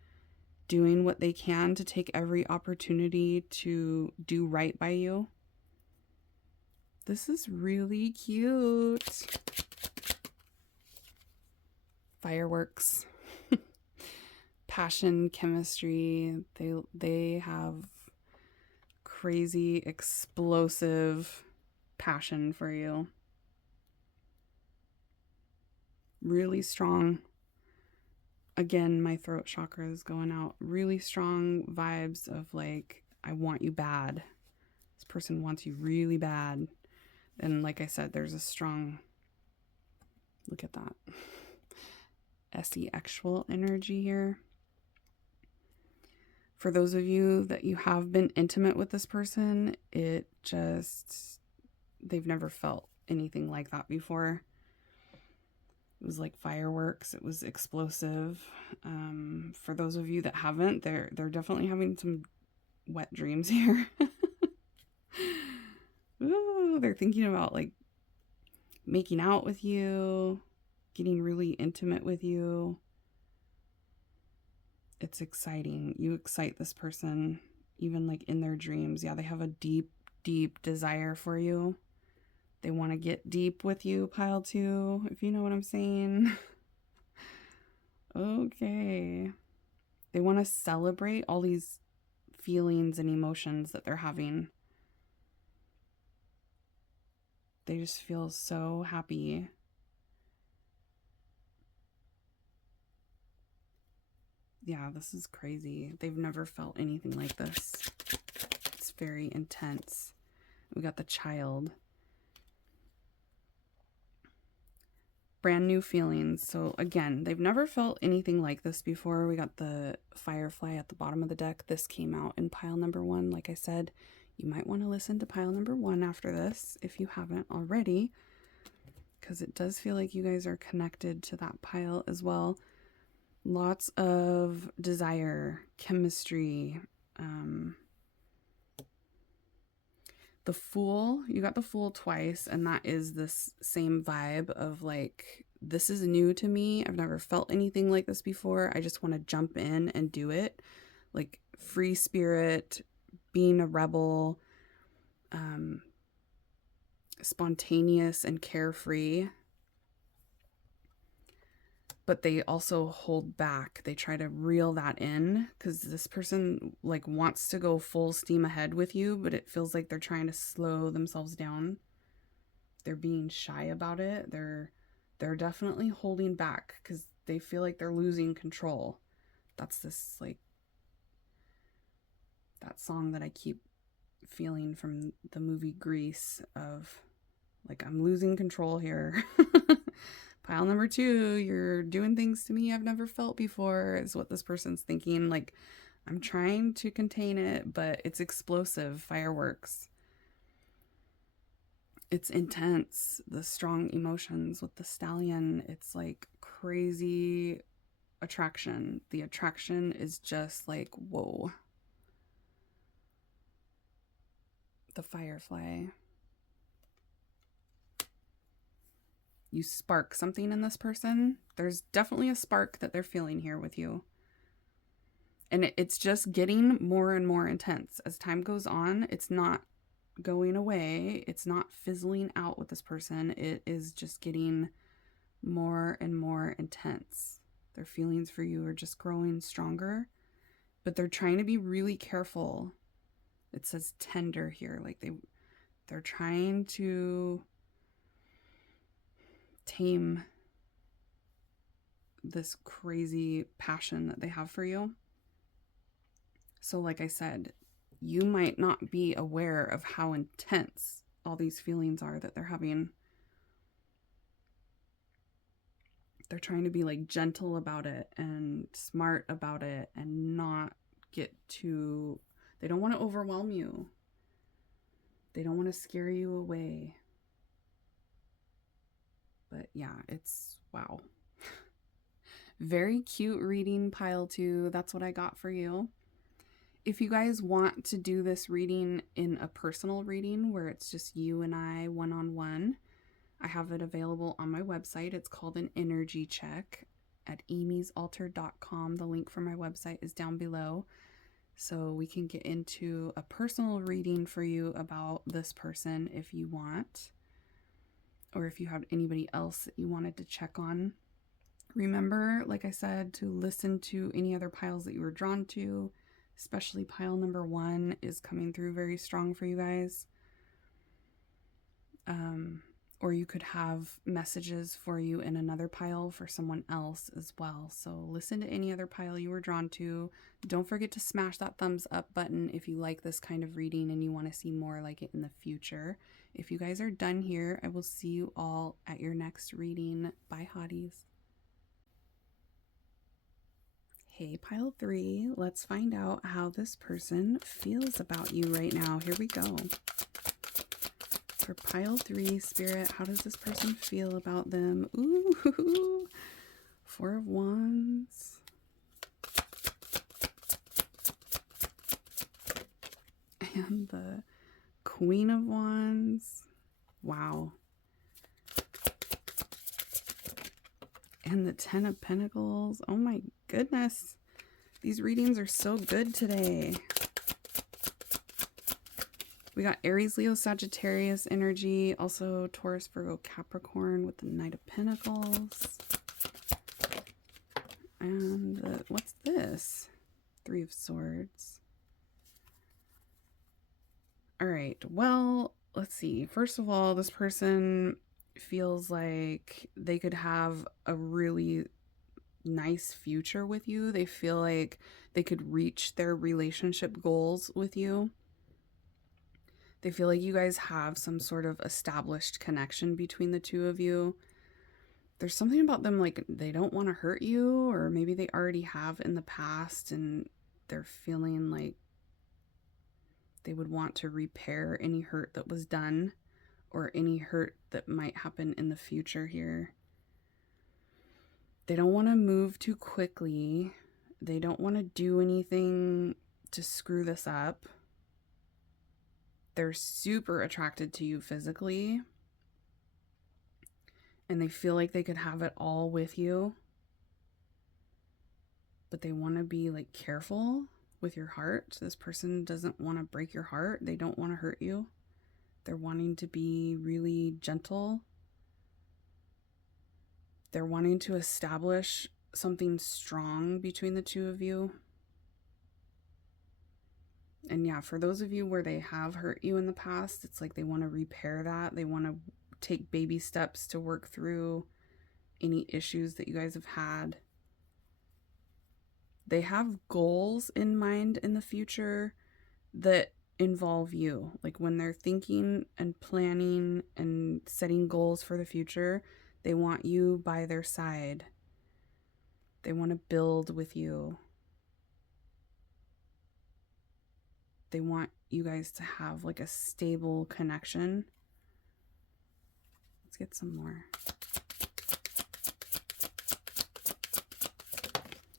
doing what they can to take every opportunity to do right by you. This is really cute. Fireworks. Passion, chemistry. They have crazy, explosive passion for you. Really strong. Again, my throat chakra is going out. Really strong vibes of like, I want you bad. This person wants you really bad. And like I said, there's a strong, look at that, actual energy here. For those of you that you have been intimate with this person, they've never felt anything like that before. It was like fireworks. It was explosive. For those of you that haven't, they're definitely having some wet dreams here. Ooh, they're thinking about like making out with you, getting really intimate with you. It's exciting. You excite this person, even like in their dreams. Yeah, they have a deep, deep desire for you. They want to get deep with you, pile 2, if you know what I'm saying. Okay. They want to celebrate all these feelings and emotions that they're having. They just feel so happy. Yeah, this is crazy. They've never felt anything like this. It's very intense. We got the Child. Brand new feelings. So again, they've never felt anything like this before. We got the Firefly at the bottom of the deck. This came out in pile number 1. Like I said, you might want to listen to pile number 1 after this if you haven't already, because it does feel like you guys are connected to that pile as well. Lots of desire, chemistry. The Fool, you got the Fool twice, and that is this same vibe of like, this is new to me. I've never felt anything like this before. I just want to jump in and do it. Like free spirit, being a rebel, spontaneous and carefree. But they also hold back. They try to reel that in because this person like wants to go full steam ahead with you, but it feels like they're trying to slow themselves down. They're being shy about it. They're definitely holding back because they feel like they're losing control. That's this like that song that I keep feeling from the movie Grease of like, I'm losing control here. Pile number 2, you're doing things to me I've never felt before, is what this person's thinking. Like, I'm trying to contain it, but it's explosive, fireworks. It's intense, the strong emotions with the Stallion. It's like crazy attraction. The attraction is just like, whoa. The Firefly. You spark something in this person. There's definitely a spark that they're feeling here with you. And it's just getting more and more intense. As time goes on, it's not going away. It's not fizzling out with this person. It is just getting more and more intense. Their feelings for you are just growing stronger, but they're trying to be really careful. It says tender here. Like they're trying to tame this crazy passion that they have for you. So like I said, you might not be aware of how intense all these feelings are that they're having. They're trying to be like gentle about it and smart about it and not get too, they don't want to overwhelm you. They don't want to scare you away. But yeah, it's wow. Very cute reading, pile 2. That's what I got for you. If you guys want to do this reading in a personal reading where it's just you and I one-on-one, I have it available on my website. It's called an energy check at amysaltar.com. The link for my website is down below. So we can get into a personal reading for you about this person if you want, or if you have anybody else that you wanted to check on. Remember, like I said, to listen to any other piles that you were drawn to, especially pile number 1 is coming through very strong for you guys. Or you could have messages for you in another pile for someone else as well. So listen to any other pile you were drawn to. Don't forget to smash that thumbs up button if you like this kind of reading and you want to see more like it in the future. If you guys are done here, I will see you all at your next reading. Bye, hotties. Hey, pile 3, let's find out how this person feels about you right now. Here we go. For pile 3, Spirit, how does this person feel about them? Ooh, 4 of Wands. And the Queen of Wands. Wow. And the 10 of Pentacles. Oh my goodness. These readings are so good today. We got Aries, Leo, Sagittarius energy. Also Taurus, Virgo, Capricorn with the Knight of Pentacles. And what's this? 3 of Swords. All right. Well, let's see. First of all, this person feels like they could have a really nice future with you. They feel like they could reach their relationship goals with you. They feel like you guys have some sort of established connection between the two of you. There's something about them like they don't want to hurt you, or maybe they already have in the past and they're feeling like they would want to repair any hurt that was done or any hurt that might happen in the future here. They don't want to move too quickly. They don't want to do anything to screw this up. They're super attracted to you physically. And they feel like they could have it all with you. But they want to be like careful with your heart. This person doesn't want to break your heart. They don't want to hurt you. They're wanting to be really gentle. They're wanting to establish something strong between the two of you. And yeah, for those of you where they have hurt you in the past, it's like they want to repair that. They want to take baby steps to work through any issues that you guys have had. They have goals in mind in the future that involve you. Like when they're thinking and planning and setting goals for the future, they want you by their side. They want to build with you. They want you guys to have like a stable connection. Let's get some more.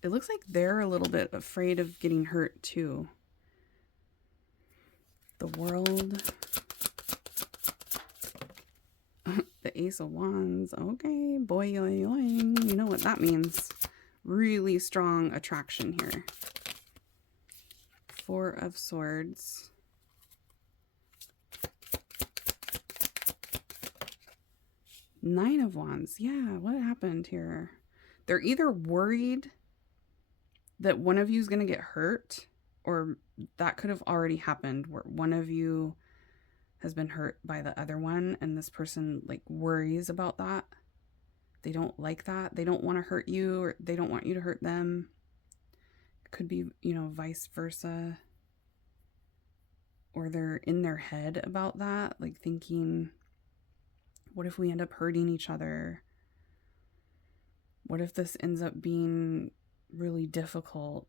It looks like they're a little bit afraid of getting hurt too. The World. The Ace of Wands. Okay, boy, yoing. You know what that means. Really strong attraction here. 4 of Swords. Nine of Wands. Yeah, what happened here? They're either worried that one of you is going to get hurt, or that could have already happened where one of you has been hurt by the other one, and this person like worries about that. They don't like that. They don't want to hurt you, or they don't want you to hurt them. It could be, you know, vice versa. Or they're in their head about that, like thinking, what if we end up hurting each other? What if this ends up being really difficult?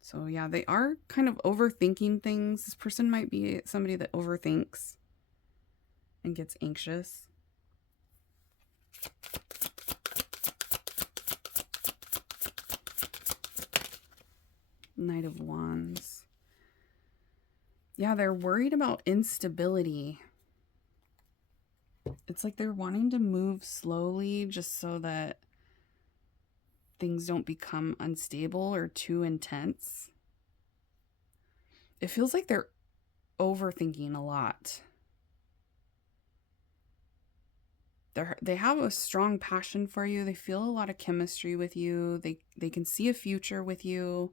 So yeah, they are kind of overthinking things. This person might be somebody that overthinks and gets anxious. Knight of Wands. Yeah, they're worried about instability. It's like they're wanting to move slowly just so that things don't become unstable or too intense. It feels like they're overthinking a lot. They have a strong passion for you. They feel a lot of chemistry with you. They can see a future with you.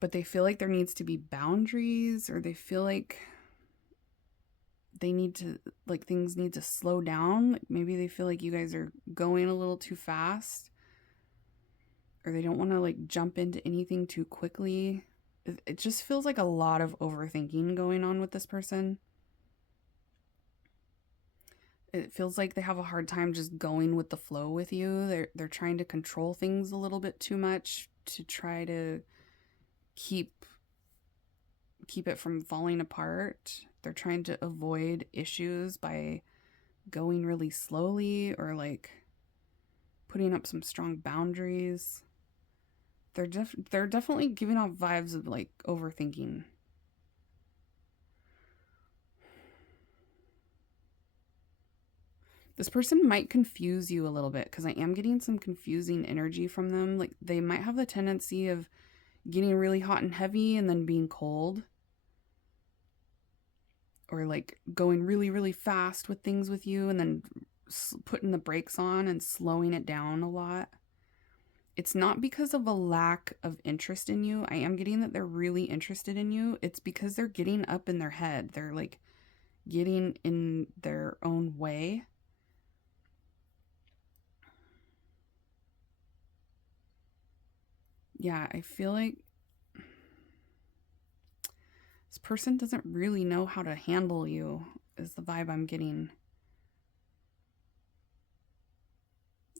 But they feel like there needs to be boundaries, or they feel like they need to, like, things need to slow down. Like maybe they feel like you guys are going a little too fast, or they don't want to like jump into anything too quickly. It just feels like a lot of overthinking going on with this person. It feels like they have a hard time just going with the flow with you. They're trying to control things a little bit too much to try to keep it from falling apart. They're trying to avoid issues by going really slowly, or like putting up some strong boundaries. They're definitely giving off vibes of like overthinking. This person might confuse you a little bit, because I am getting some confusing energy from them. Like they might have the tendency of getting really hot and heavy and then being cold, or like going really, really fast with things with you and then putting the brakes on and slowing it down a lot. It's not because of a lack of interest in you. I am getting that they're really interested in you. It's because they're getting up in their head. They're like getting in their own way. Yeah, I feel like this person doesn't really know how to handle you, is the vibe I'm getting.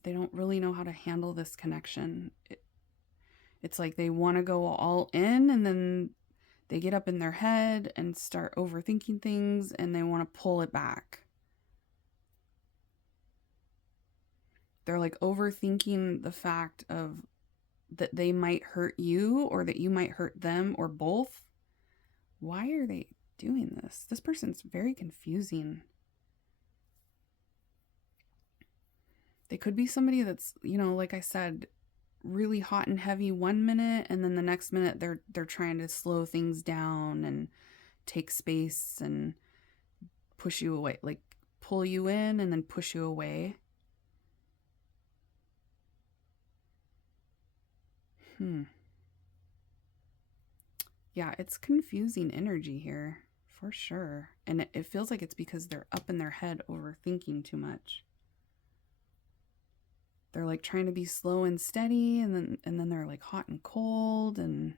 They don't really know how to handle this connection. It's like they want to go all in, and then they get up in their head and start overthinking things, and they want to pull it back. They're like overthinking the fact of that they might hurt you, or that you might hurt them, or both. Why are they doing this? This person's very confusing. They could be somebody that's, like I said, really hot and heavy one minute, and then the next minute they're trying to slow things down and take space and push you away, like pull you in and then push you away. Yeah, it's confusing energy here for sure. And it feels like it's because they're up in their head overthinking too much. They're like trying to be slow and steady, and then they're like hot and cold, and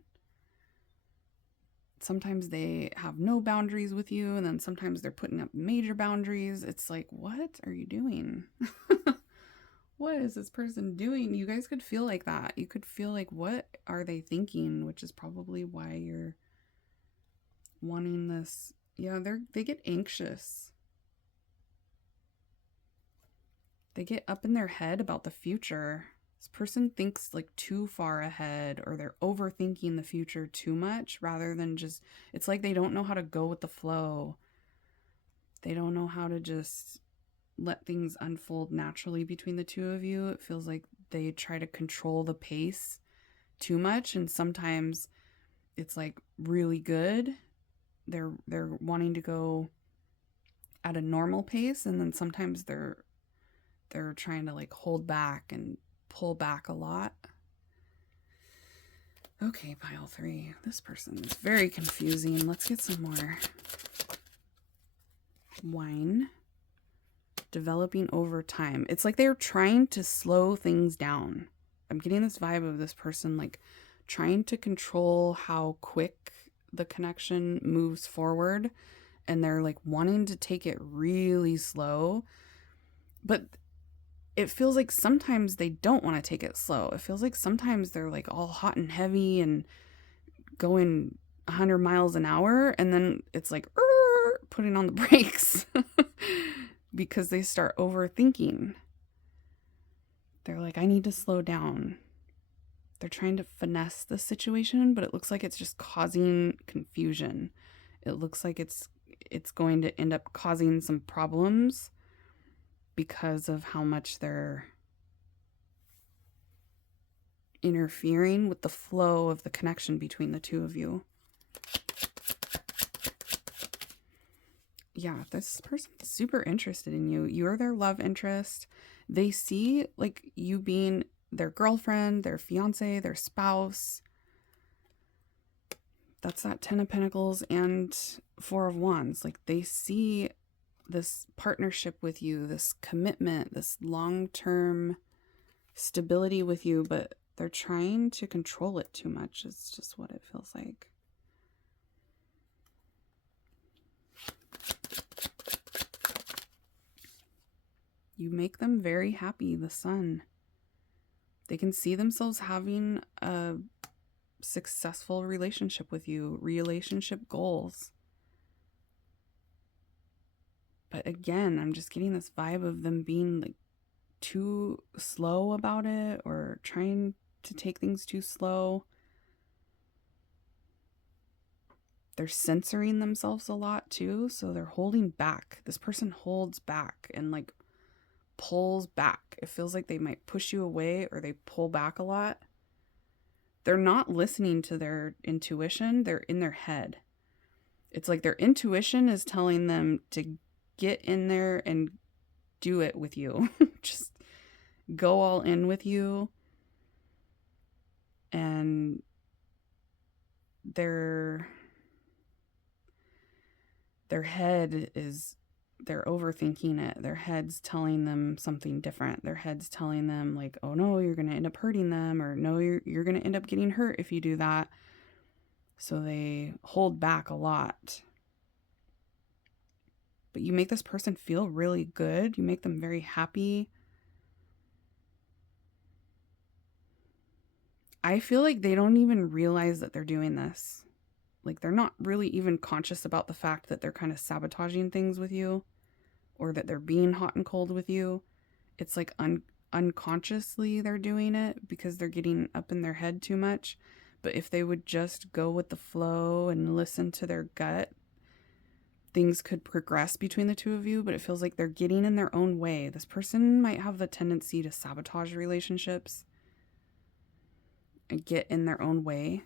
sometimes they have no boundaries with you, and then sometimes they're putting up major boundaries. It's like, what are you doing? What is this person doing? You guys could feel like that. You could feel like, what are they thinking? Which is probably why you're wanting this. Yeah, they get anxious. They get up in their head about the future. This person thinks like too far ahead, or they're overthinking the future too much, rather than just, it's like they don't know how to go with the flow. They don't know how to just let things unfold naturally between the two of you. It feels like they try to control the pace too much, and sometimes it's like really good. They're wanting to go at a normal pace, and then sometimes they're trying to like hold back and pull back a lot. Okay, pile 3. This person is very confusing. Let's get some more wine. Developing over time. It's like they're trying to slow things down. I'm getting this vibe of this person like trying to control how quick the connection moves forward, and they're like wanting to take it really slow. But it feels like sometimes they don't want to take it slow. It feels like sometimes they're like all hot and heavy and going 100 miles an hour, and then it's like putting on the brakes because they start overthinking. They're like, I need to slow down. They're trying to finesse the situation, but it looks like it's just causing confusion. It looks like it's going to end up causing some problems because of how much they're interfering with the flow of the connection between the two of you. Yeah, this person's super interested in you. You're their love interest. They see like you being their girlfriend, their fiance, their spouse. That's that 10 of Pentacles and 4 of Wands. Like they see this partnership with you, this commitment, this long-term stability with you, but they're trying to control it too much. It's just what it feels like. You make them very happy, the Sun. They can see themselves having a successful relationship with you, relationship goals. But again, I'm just getting this vibe of them being like too slow about it or trying to take things too slow. They're censoring themselves a lot too, so they're holding back. This person holds back and like pulls back. It feels like they might push you away or they pull back a lot. They're not listening to their intuition. They're in their head. It's like their intuition is telling them to get in there and do it with you. Just go all in with you. And their head is, they're overthinking it. Their head's telling them something different. Their head's telling them like, oh no, you're going to end up hurting them, or no, you're going to end up getting hurt if you do that. So they hold back a lot. But you make this person feel really good. You make them very happy. I feel like they don't even realize that they're doing this. Like they're not really even conscious about the fact that they're kind of sabotaging things with you, or that they're being hot and cold with you. It's like unconsciously they're doing it because they're getting up in their head too much. But if they would just go with the flow and listen to their gut, things could progress between the two of you. But it feels like they're getting in their own way. This person might have the tendency to sabotage relationships and get in their own way,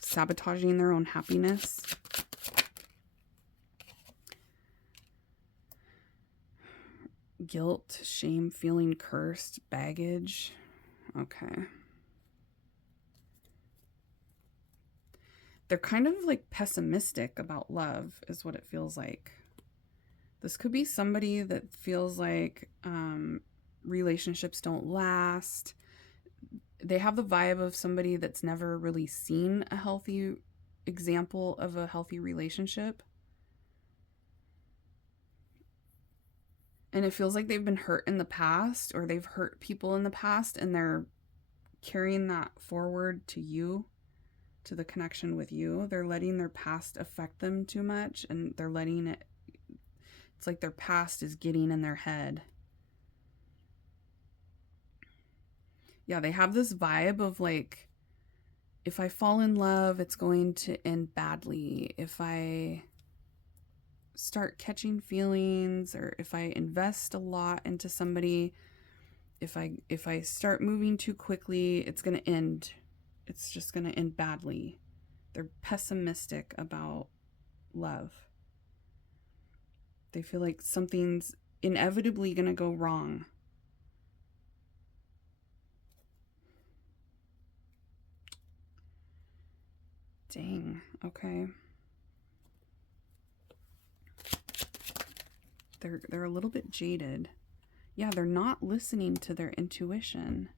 sabotaging their own happiness. Guilt, shame, feeling cursed, baggage. Okay. They're kind of like pessimistic about love is what it feels like. This could be somebody that feels like relationships don't last. They have the vibe of somebody that's never really seen a healthy example of a healthy relationship. And it feels like they've been hurt in the past, or they've hurt people in the past, and they're carrying that forward to you, to the connection with you. They're letting their past affect them too much, and they're letting it, it's like their past is getting in their head. Yeah, they have this vibe of like, if I fall in love, it's going to end badly. If I start catching feelings, or if I invest a lot into somebody, if I start moving too quickly, it's going to end. It's just going to end badly. They're pessimistic about love. They feel like something's inevitably going to go wrong. Dang. Okay. They're a little bit jaded. Yeah, they're not listening to their intuition.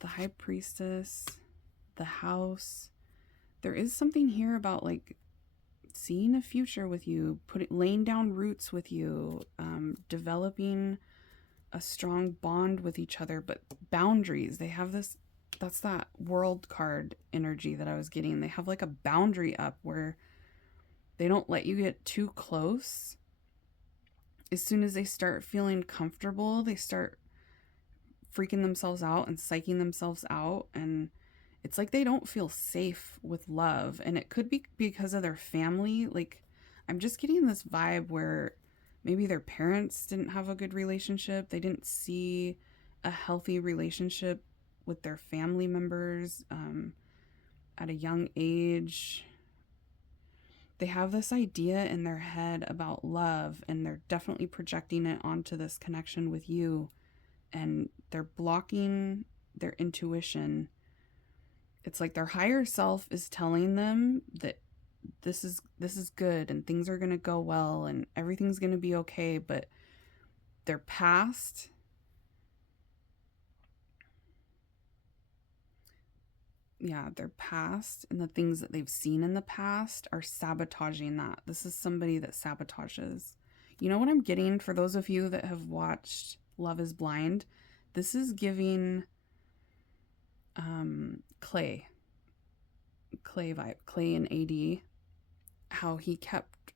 The High Priestess, the House. There is something here about like seeing a future with you, laying down roots with you, developing a strong bond with each other, but boundaries. They have this, that's that World card energy that I was getting. They have like a boundary up where they don't let you get too close. As soon as they start feeling comfortable, they start freaking themselves out and psyching themselves out. And it's like they don't feel safe with love. And it could be because of their family. Like, I'm just getting this vibe where maybe their parents didn't have a good relationship. They didn't see a healthy relationship with their family members at a young age. They have this idea in their head about love, and they're definitely projecting it onto this connection with you, and they're blocking their intuition. It's like their higher self is telling them that this is good and things are going to go well and everything's going to be okay, but their past, their past and the things that they've seen in the past are sabotaging that. This is somebody that sabotages. You know what I'm getting for those of you that have watched Love is Blind? This is giving Clay vibe, Clay and AD, how he kept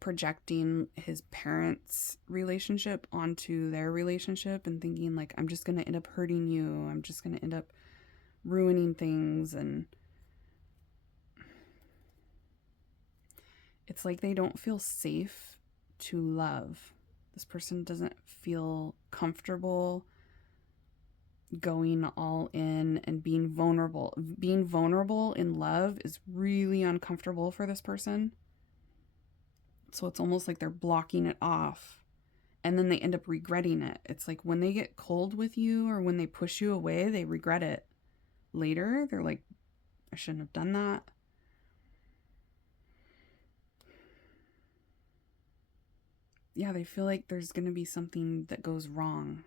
projecting his parents' relationship onto their relationship and thinking like, I'm just going to end up hurting you. I'm just going to end up ruining things. And it's like they don't feel safe to love. This person doesn't feel comfortable going all in and being vulnerable. Being vulnerable in love is really uncomfortable for this person. So it's almost like they're blocking it off, and then they end up regretting it. It's like when they get cold with you or when they push you away, they regret it later. They're like, I shouldn't have done that. Yeah, they feel like there's going to be something that goes wrong.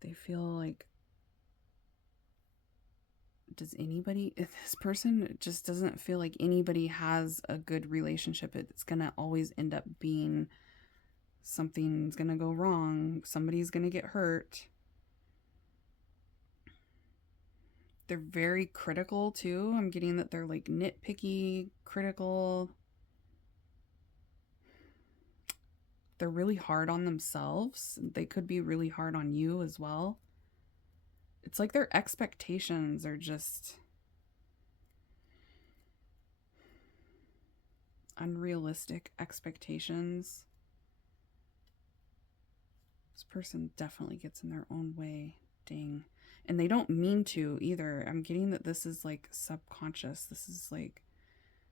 They feel like, this person just doesn't feel like anybody has a good relationship. It's going to always end up being something's going to go wrong. Somebody's going to get hurt. They're very critical too. I'm getting that they're like nitpicky, critical. They're really hard on themselves. They could be really hard on you as well. It's like their expectations are just unrealistic expectations. This person definitely gets in their own way. Dang. And they don't mean to either. I'm getting that this is like subconscious. This is like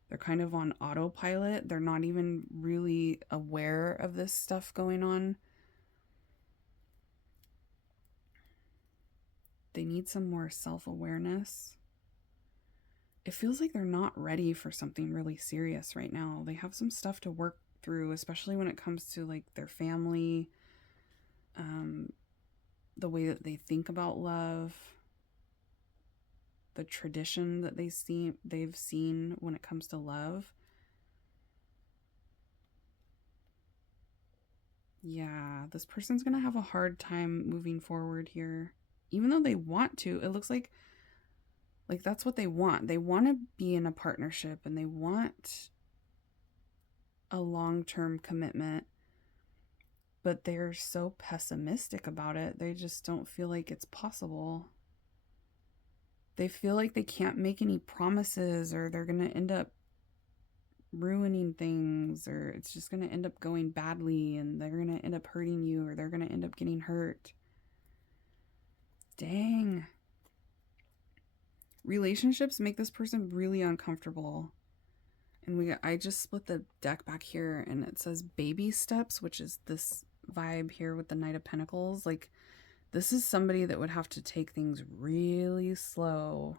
they're kind of on autopilot. They're not even really aware of this stuff going on. They need some more self-awareness. It feels like they're not ready for something really serious right now. They have some stuff to work through, especially when it comes to like their family, the way that they think about love, the tradition that they've seen when it comes to love. Yeah, this person's gonna have a hard time moving forward here. Even though they want to, it looks like that's what they want. They want to be in a partnership and they want a long-term commitment, but they're so pessimistic about it. They just don't feel like it's possible. They feel like they can't make any promises, or they're going to end up ruining things, or it's just going to end up going badly and they're going to end up hurting you, or they're going to end up getting hurt. Dang. Relationships make this person really uncomfortable. And I just split the deck back here and it says baby steps, which is this vibe here with the Knight of Pentacles. Like, this is somebody that would have to take things really slow,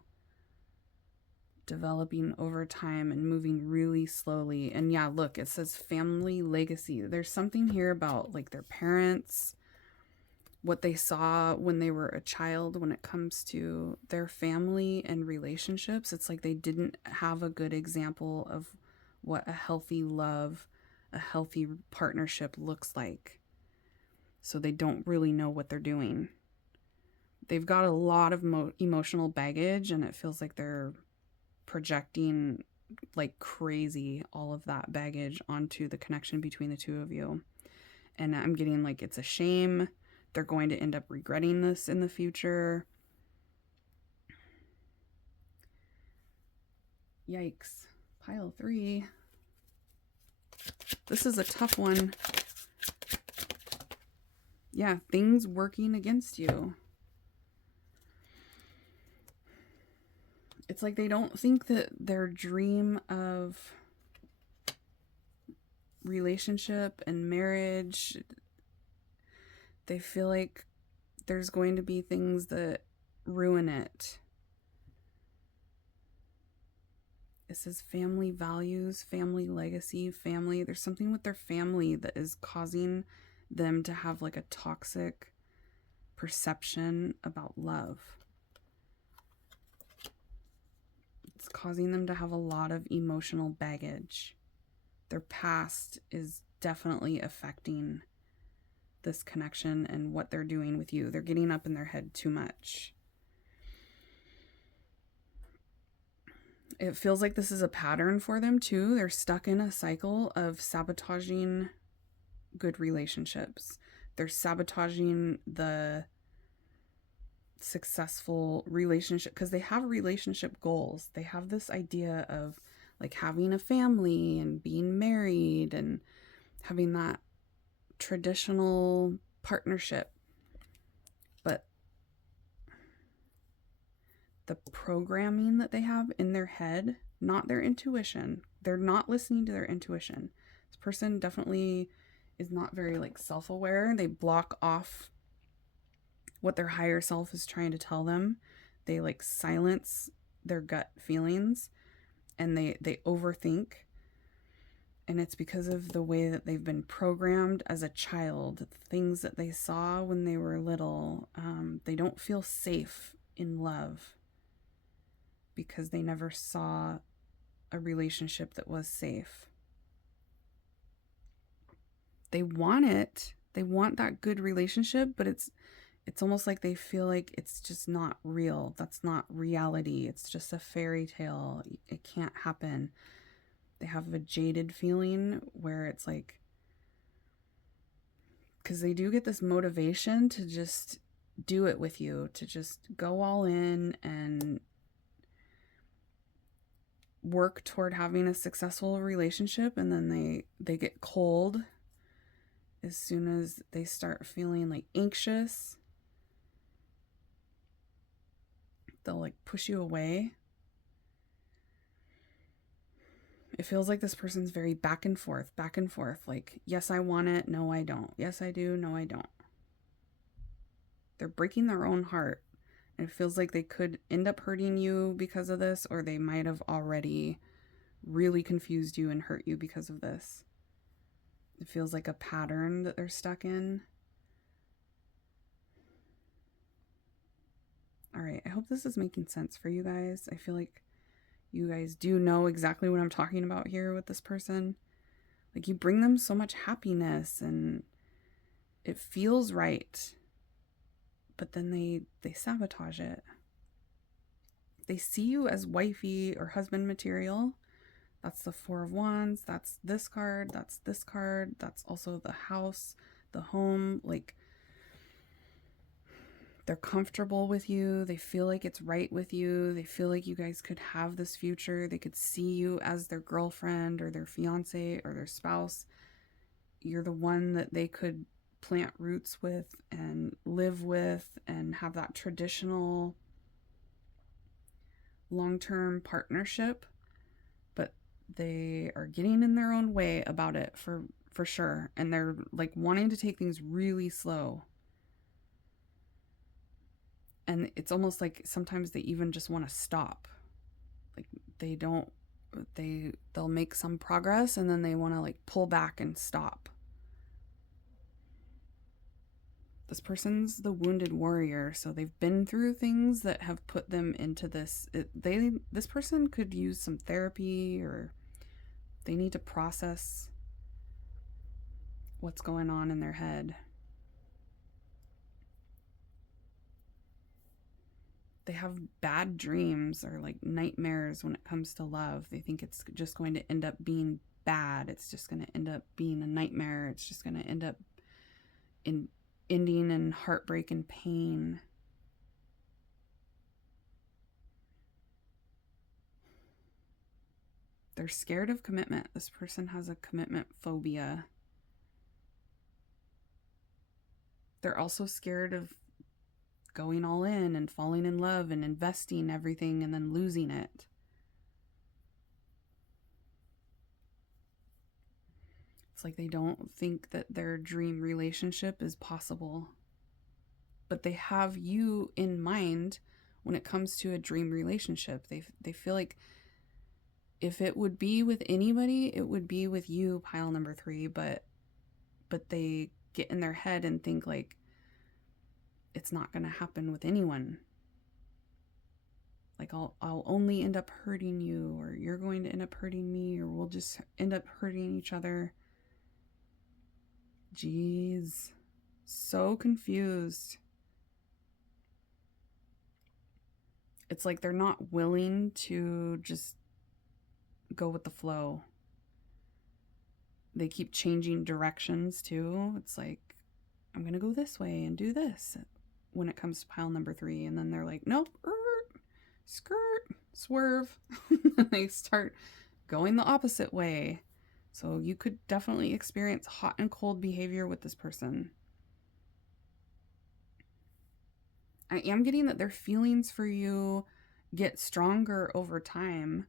developing over time and moving really slowly. And yeah, look, it says family legacy. There's something here about like their parents, what they saw when they were a child when it comes to their family and relationships. It's like they didn't have a good example of what a healthy love, a healthy partnership looks like. So they don't really know what they're doing. They've got a lot of emotional baggage, and it feels like they're projecting like crazy all of that baggage onto the connection between the two of you. And I'm getting like it's a shame. They're going to end up regretting this in the future. Yikes. Pile 3. This is a tough one. Yeah, things working against you. it's like they don't think that their dream of relationship and marriage, they feel like there's going to be things that ruin it. It says family values, family legacy, family. There's something with their family that is causing them to have like a toxic perception about love. It's causing them to have a lot of emotional baggage. Their past is definitely affecting this connection and what they're doing with you. They're getting up in their head too much. It feels like this is a pattern for them too. They're stuck in a cycle of sabotaging good relationships. They're sabotaging the successful relationship because they have relationship goals. They have this idea of like having a family and being married and having that traditional partnership. But the programming that they have in their head, not their intuition, they're not listening to their intuition. This person definitely is not very like self-aware. They block off what their higher self is trying to tell them. They like silence their gut feelings and they overthink. And it's because of the way that they've been programmed as a child, things that they saw when they were little. They don't feel safe in love because they never saw a relationship that was safe. They want it. They want that good relationship, but it's almost like they feel like it's just not real. That's not reality. It's just a fairy tale. It can't happen. They have a jaded feeling where it's like, because they do get this motivation to just do it with you, to just go all in and work toward having a successful relationship, and then they get cold as soon as they start feeling like anxious. They'll like push you away. It feels like this person's very back and forth, like, yes, I want it, no, I don't. Yes, I do, no, I don't. They're breaking their own heart. And it feels like they could end up hurting you because of this, or they might have already really confused you and hurt you because of this. It feels like a pattern that they're stuck in. All right, I hope this is making sense for you guys. I feel like you guys do know exactly what I'm talking about here with this person. Like, you bring them so much happiness and it feels right, but then they sabotage it. They see you as wifey or husband material. That's the Four of Wands. That's this card. That's this card. That's also the house, the home. Like, they're comfortable with you. They feel like it's right with you. They feel like you guys could have this future. They could see you as their girlfriend or their fiance or their spouse. You're the one that they could plant roots with and live with and have that traditional long-term partnership. But they are getting in their own way about it for sure. And they're like wanting to take things really slow. And it's almost like sometimes they even just want to stop. Like they'll make some progress and then they want to like pull back and stop. This person's the wounded warrior, so they've been through things that have put them into this. This person could use some therapy, or they need to process what's going on in their head. They have bad dreams or like nightmares when it comes to love. They think it's just going to end up being bad. It's just going to end up being a nightmare. It's just going to end up ending in heartbreak and pain. They're scared of commitment. This person has a commitment phobia. They're also scared of going all in and falling in love and investing everything and then losing it. It's like they don't think that their dream relationship is possible. But they have you in mind when it comes to a dream relationship. They feel like if it would be with anybody, it would be with you, pile number 3, but they get in their head and think like it's not going to happen with anyone. Like I'll only end up hurting you, or you're going to end up hurting me, or we'll just end up hurting each other. Jeez. So confused. It's like they're not willing to just go with the flow. They keep changing directions too. It's like, I'm going to go this way and do this when it comes to pile number 3. And then they're like, nope, skirt, swerve. They start going the opposite way. So you could definitely experience hot and cold behavior with this person. I am getting that their feelings for you get stronger over time,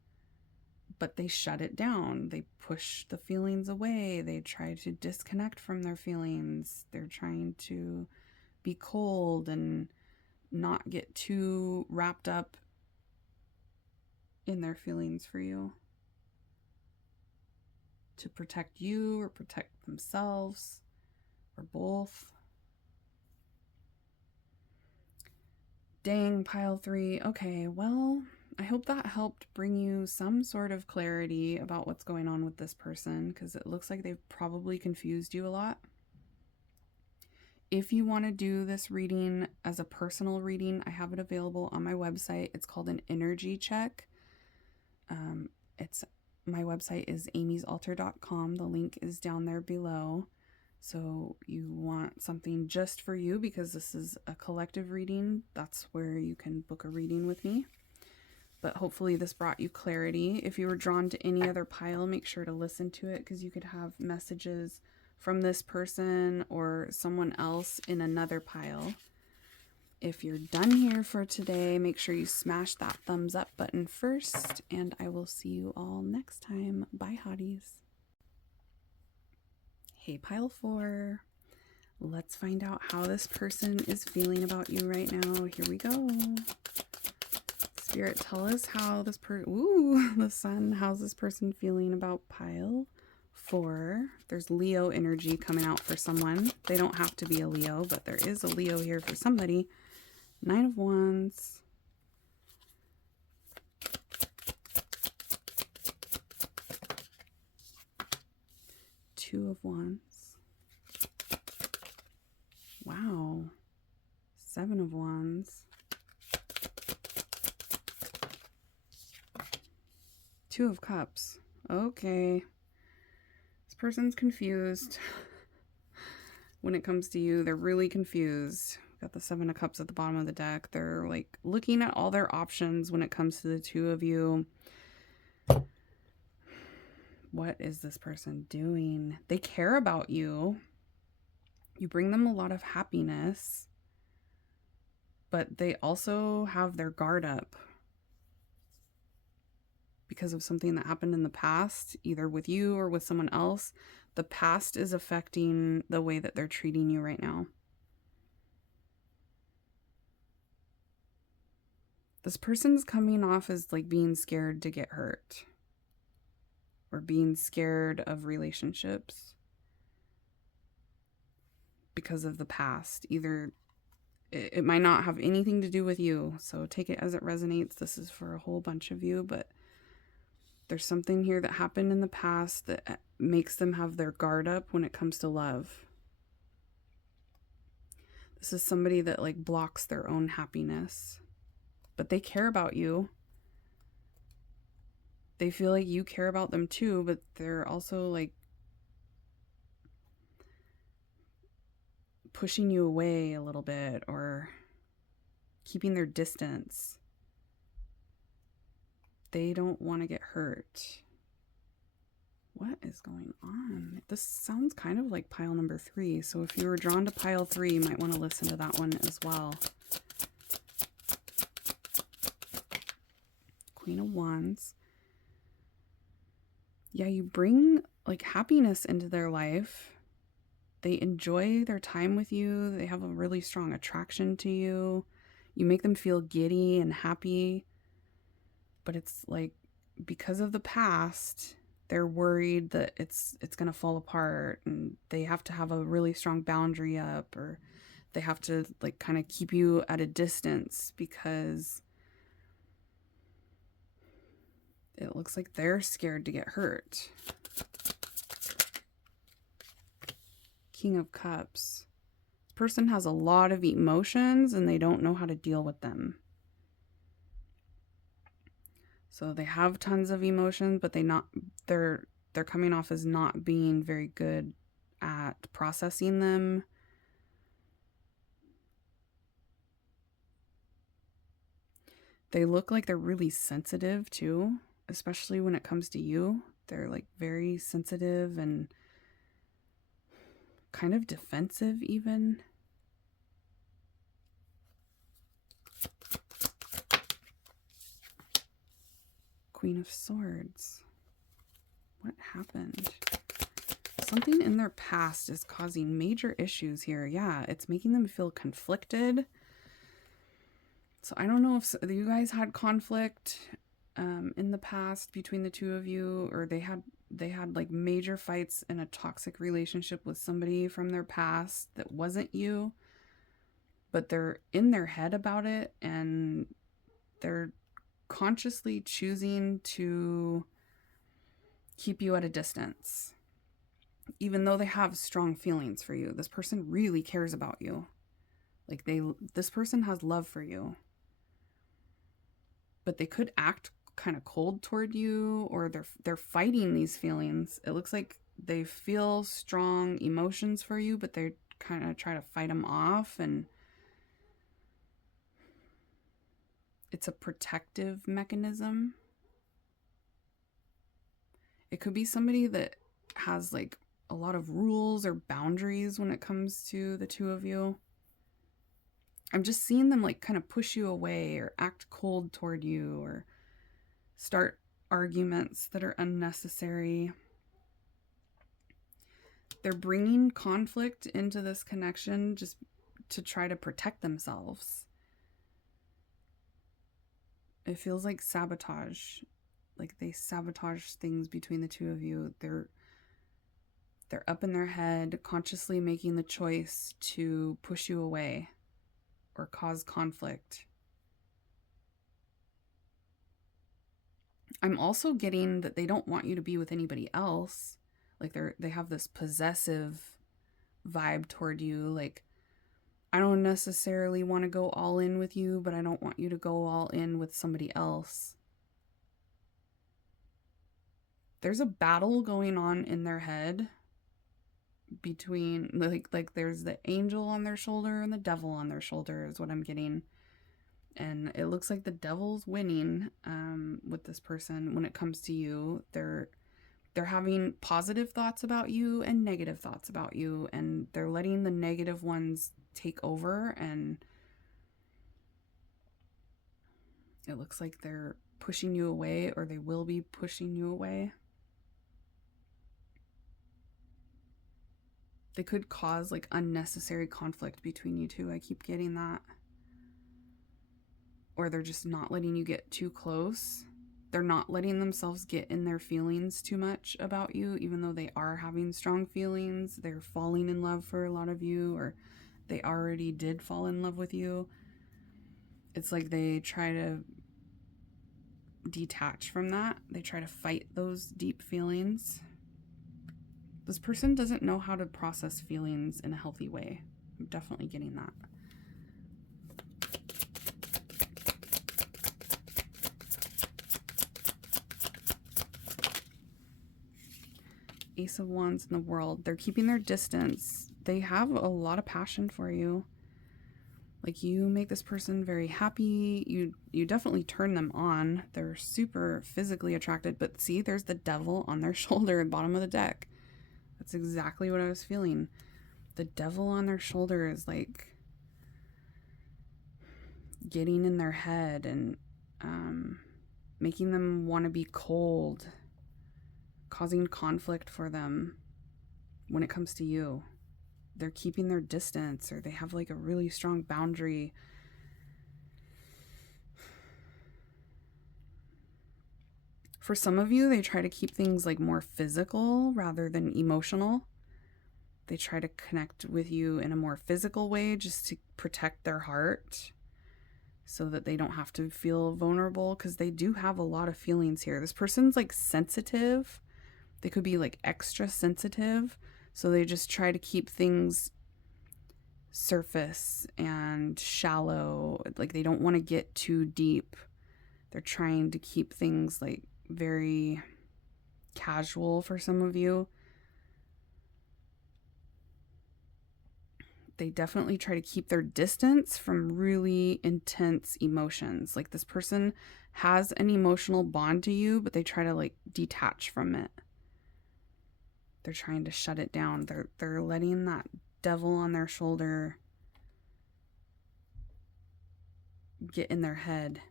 but they shut it down. They push the feelings away. They try to disconnect from their feelings. They're trying to be cold and not get too wrapped up in their feelings for you, to protect you or protect themselves or both. Dang, pile 3. Okay, well, I hope that helped bring you some sort of clarity about what's going on with this person, because it looks like they've probably confused you a lot. If you want to do this reading as a personal reading, I have it available on my website. It's called an energy check. My website is amysaltar.com. The link is down there below. So you want something just for you, because this is a collective reading, that's where you can book a reading with me. But hopefully this brought you clarity. If you were drawn to any other pile, make sure to listen to it, because you could have messages from this person or someone else in another pile. If you're done here for today, make sure you smash that thumbs up button first, and I will see you all next time. Bye, hotties. Hey, pile 4. Let's find out how this person is feeling about you right now. Here we go. Spirit, tell us how this the sun, how's this person feeling about pile 4? There's Leo energy coming out for someone. They don't have to be a Leo, but there is a Leo here for somebody. 9 of Wands. Two of Wands. Wow. 7 of Wands. 2 of Cups. Okay. This person's confused. When it comes to you, they're really confused. Got the 7 of Cups at the bottom of the deck. They're like looking at all their options when it comes to the 2 of you. What is this person doing? They care about you. You bring them a lot of happiness, but they also have their guard up because of something that happened in the past, either with you or with someone else. The past is affecting the way that they're treating you right now. This person's coming off as like being scared to get hurt, or being scared of relationships because of the past. Either it might not have anything to do with you, so take it as it resonates. This is for a whole bunch of you, but there's something here that happened in the past that makes them have their guard up when it comes to love. This is somebody that like blocks their own happiness, but they care about you. They feel like you care about them too, but they're also like pushing you away a little bit or keeping their distance. They don't want to get hurt. What is going on? This sounds kind of like pile number 3. So if you were drawn to pile 3, you might want to listen to that one as well. Queen of Wands. Yeah, you bring like happiness into their life. They enjoy their time with you. They have a really strong attraction to you. You make them feel giddy and happy. But it's like because of the past, they're worried that it's going to fall apart, and they have to have a really strong boundary up, or they have to like kind of keep you at a distance because it looks like they're scared to get hurt. King of Cups. This person has a lot of emotions and they don't know how to deal with them. So they have tons of emotions, but they're coming off as not being very good at processing them. They look like they're really sensitive too, especially when it comes to you. They're like very sensitive and kind of defensive even. Queen of Swords. What happened? Something in their past is causing major issues here. Yeah, it's making them feel conflicted. So I don't know if you guys had conflict in the past between the two of you, or they had like major fights in a toxic relationship with somebody from their past that wasn't you, but they're in their head about it and they're consciously choosing to keep you at a distance. Even though they have strong feelings for you, this person really cares about you. Like this person has love for you. But they could act kind of cold toward you, or they're fighting these feelings. It looks like they feel strong emotions for you, but they kind of try to fight them off, and it's a protective mechanism. It could be somebody that has like a lot of rules or boundaries when it comes to the two of you. I'm just seeing them like kind of push you away or act cold toward you or start arguments that are unnecessary. They're bringing conflict into this connection just to try to protect themselves. It feels like sabotage. Like they sabotage things between the two of you. They're up in their head, consciously making the choice to push you away or cause conflict. I'm also getting that they don't want you to be with anybody else. Like they have this possessive vibe toward you. Like, I don't necessarily want to go all in with you, but I don't want you to go all in with somebody else. There's a battle going on in their head between like there's the angel on their shoulder and the devil on their shoulder is what I'm getting. And it looks like the devil's winning with this person when it comes to you. They're having positive thoughts about you and negative thoughts about you, and they're letting the negative ones take over, and it looks like they're pushing you away, or they will be pushing you away. They could cause like unnecessary conflict between you two. I keep getting that. Or they're just not letting you get too close. They're not letting themselves get in their feelings too much about you, even though they are having strong feelings. They're falling in love for a lot of you, or they already did fall in love with you. It's like they try to detach from that. They try to fight those deep feelings. This person doesn't know how to process feelings in a healthy way. I'm definitely getting that. Ace of Wands in the World. They're keeping their distance. They have a lot of passion for you. Like, you make this person very happy. You definitely turn them on. They're super physically attracted. But see, there's the devil on their shoulder at the bottom of the deck. That's exactly what I was feeling. The devil on their shoulder is like getting in their head and making them want to be cold, causing conflict for them when it comes to you. They're keeping their distance, or they have like a really strong boundary. For some of you, they try to keep things like more physical rather than emotional. They try to connect with you in a more physical way just to protect their heart so that they don't have to feel vulnerable, because they do have a lot of feelings here. This person's like sensitive. They could be like extra sensitive. So they just try to keep things surface and shallow. Like they don't want to get too deep. They're trying to keep things like very casual for some of you. They definitely try to keep their distance from really intense emotions. Like this person has an emotional bond to you, but they try to like detach from it. They're trying to shut it down. They're letting that devil on their shoulder get in their head.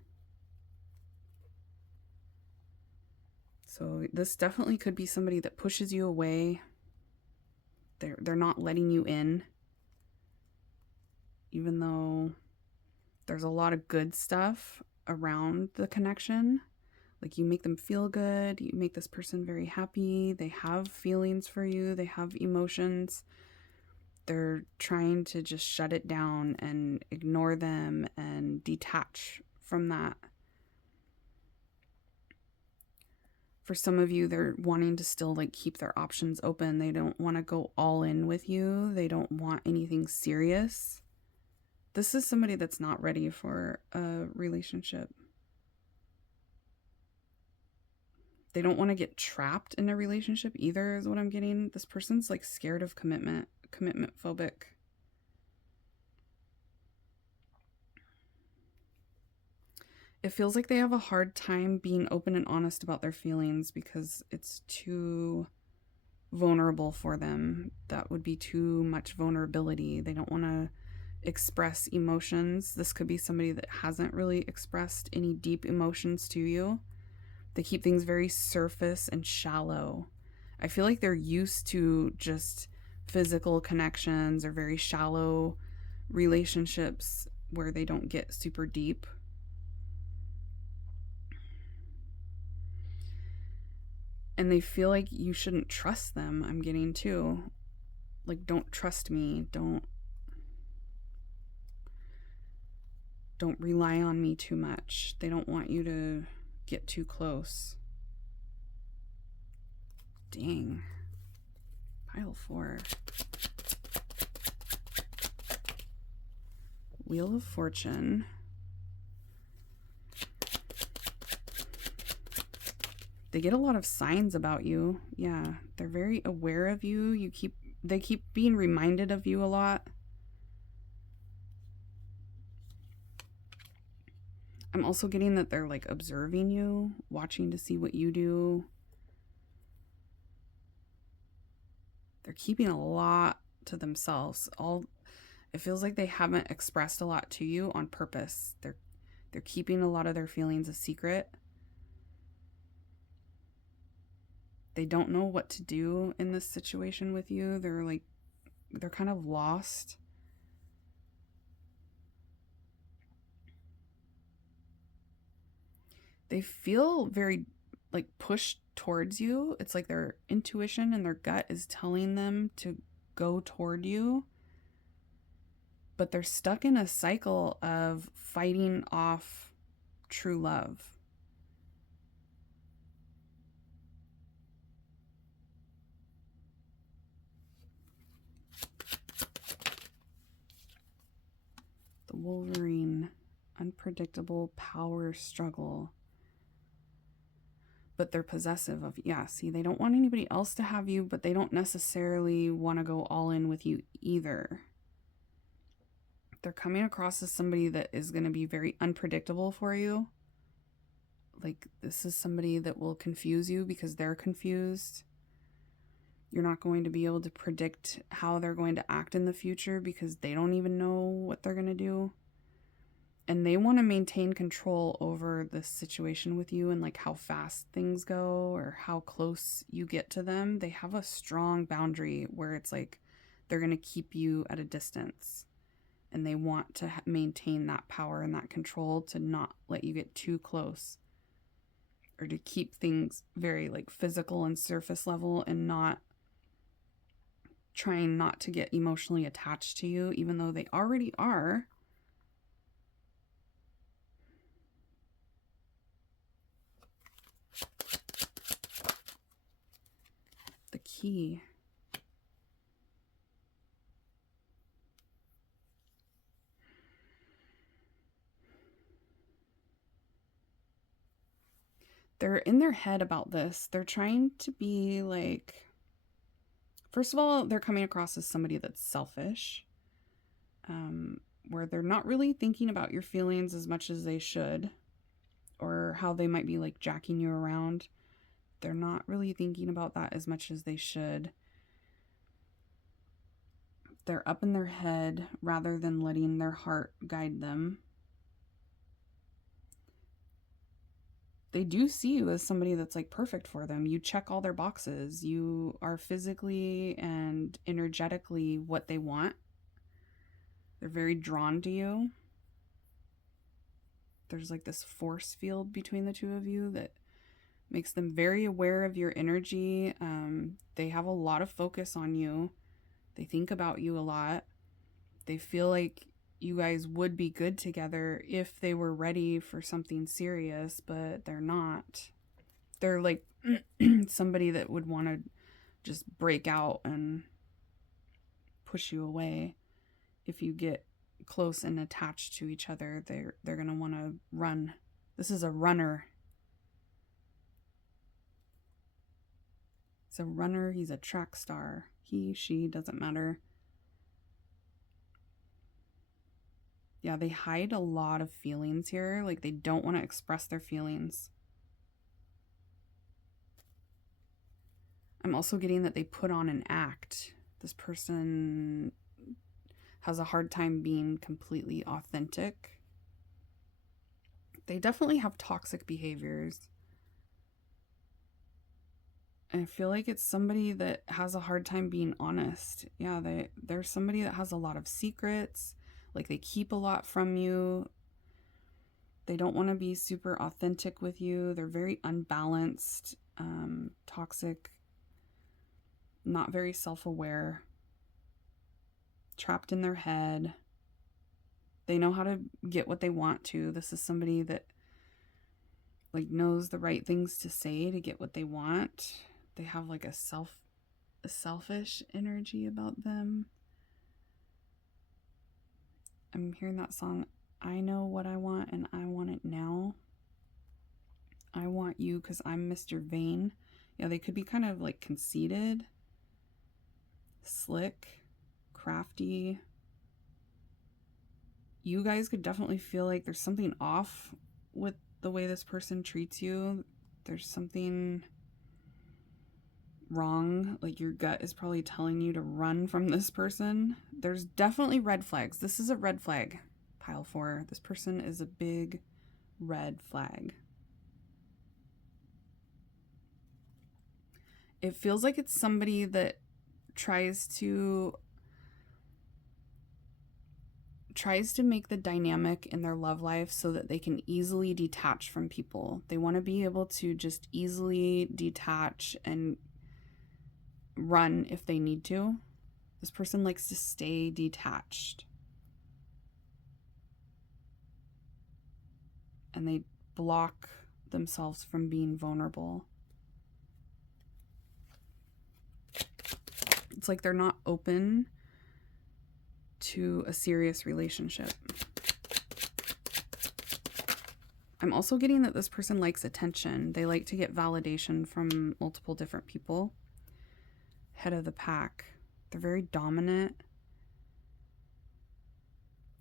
So this definitely could be somebody that pushes you away. They're not letting you in, even though there's a lot of good stuff around the connection. Like you make them feel good. You make this person very happy. They have feelings for you. They have emotions. They're trying to just shut it down and ignore them and detach from that. For some of you, they're wanting to still like keep their options open. They don't want to go all in with you. They don't want anything serious. This is somebody that's not ready for a relationship. They don't want to get trapped in a relationship either, is what I'm getting. This person's like scared of commitment phobic. It feels like they have a hard time being open and honest about their feelings because it's too vulnerable for them. That would be too much vulnerability. They don't want to express emotions. This could be somebody that hasn't really expressed any deep emotions to you. They keep things very surface and shallow. I feel like they're used to just physical connections or very shallow relationships where they don't get super deep. And they feel like you shouldn't trust them, I'm getting too. Like, don't trust me. Don't rely on me too much. They don't want you to get too close. Dang. Pile 4. Wheel of Fortune. They get a lot of signs about you. Yeah, they're very aware of you. They keep being reminded of you a lot. I'm also getting that they're like observing you, watching to see what you do. They're keeping a lot to themselves. It feels like they haven't expressed a lot to you on purpose. They're keeping a lot of their feelings a secret. They don't know what to do in this situation with you. They're kind of lost. They feel very like pushed towards you. It's like their intuition and their gut is telling them to go toward you. But they're stuck in a cycle of fighting off true love. The Wolverine, unpredictable power struggle. But they're possessive of, yeah, see, they don't want anybody else to have you, but they don't necessarily want to go all in with you either. They're coming across as somebody that is going to be very unpredictable for you. Like, this is somebody that will confuse you because they're confused. You're not going to be able to predict how they're going to act in the future because they don't even know what they're going to do. And they want to maintain control over the situation with you and like how fast things go or how close you get to them. They have a strong boundary where it's like they're going to keep you at a distance, and they want to maintain that power and that control to not let you get too close, or to keep things very like physical and surface level, and not trying not to get emotionally attached to you, even though they already are. The key. They're in their head about this. They're trying to be like, first of all, they're coming across as somebody that's selfish, where they're not really thinking about your feelings as much as they should, or how they might be like jacking you around. They're not really thinking about that as much as they should. They're up in their head rather than letting their heart guide them. They do see you as somebody that's like perfect for them. You check all their boxes. You are physically and energetically what they want. They're very drawn to you. There's like this force field between the two of you that makes them very aware of your energy. They have a lot of focus on you. They think about you a lot. They feel like you guys would be good together if they were ready for something serious, but they're not. They're like somebody that would want to just break out and push you away. If you get close and attached to each other, they're going to want to run. This is a runner. He's a runner. He's a track star. He, she, doesn't matter. Yeah, they hide a lot of feelings here. Like, they don't want to express their feelings. I'm also getting that they put on an act. This person has a hard time being completely authentic. They definitely have toxic behaviors. I feel like it's somebody that has a hard time being honest. Yeah, they're somebody that has a lot of secrets. Like, they keep a lot from you. They don't want to be super authentic with you. They're very unbalanced, toxic, not very self-aware, trapped in their head. They know how to get what they want to. This is somebody that like knows the right things to say to get what they want. They have like a selfish energy about them. I'm hearing that song, I know what I want and I want it now. I want you because I'm Mr. Vain. Yeah, they could be kind of like conceited, slick, crafty. You guys could definitely feel like there's something off with the way this person treats you. There's something wrong. Like, your gut is probably telling you to run from this person. There's definitely red flags. This is a red flag, pile 4. This person is a big red flag. It feels like it's somebody that tries to make the dynamic in their love life so that they can easily detach from people. They want to be able to just easily detach and run if they need to. This person likes to stay detached. And they block themselves from being vulnerable. It's like they're not open to a serious relationship. I'm also getting that this person likes attention. They like to get validation from multiple different people. Head of the pack. They're very dominant,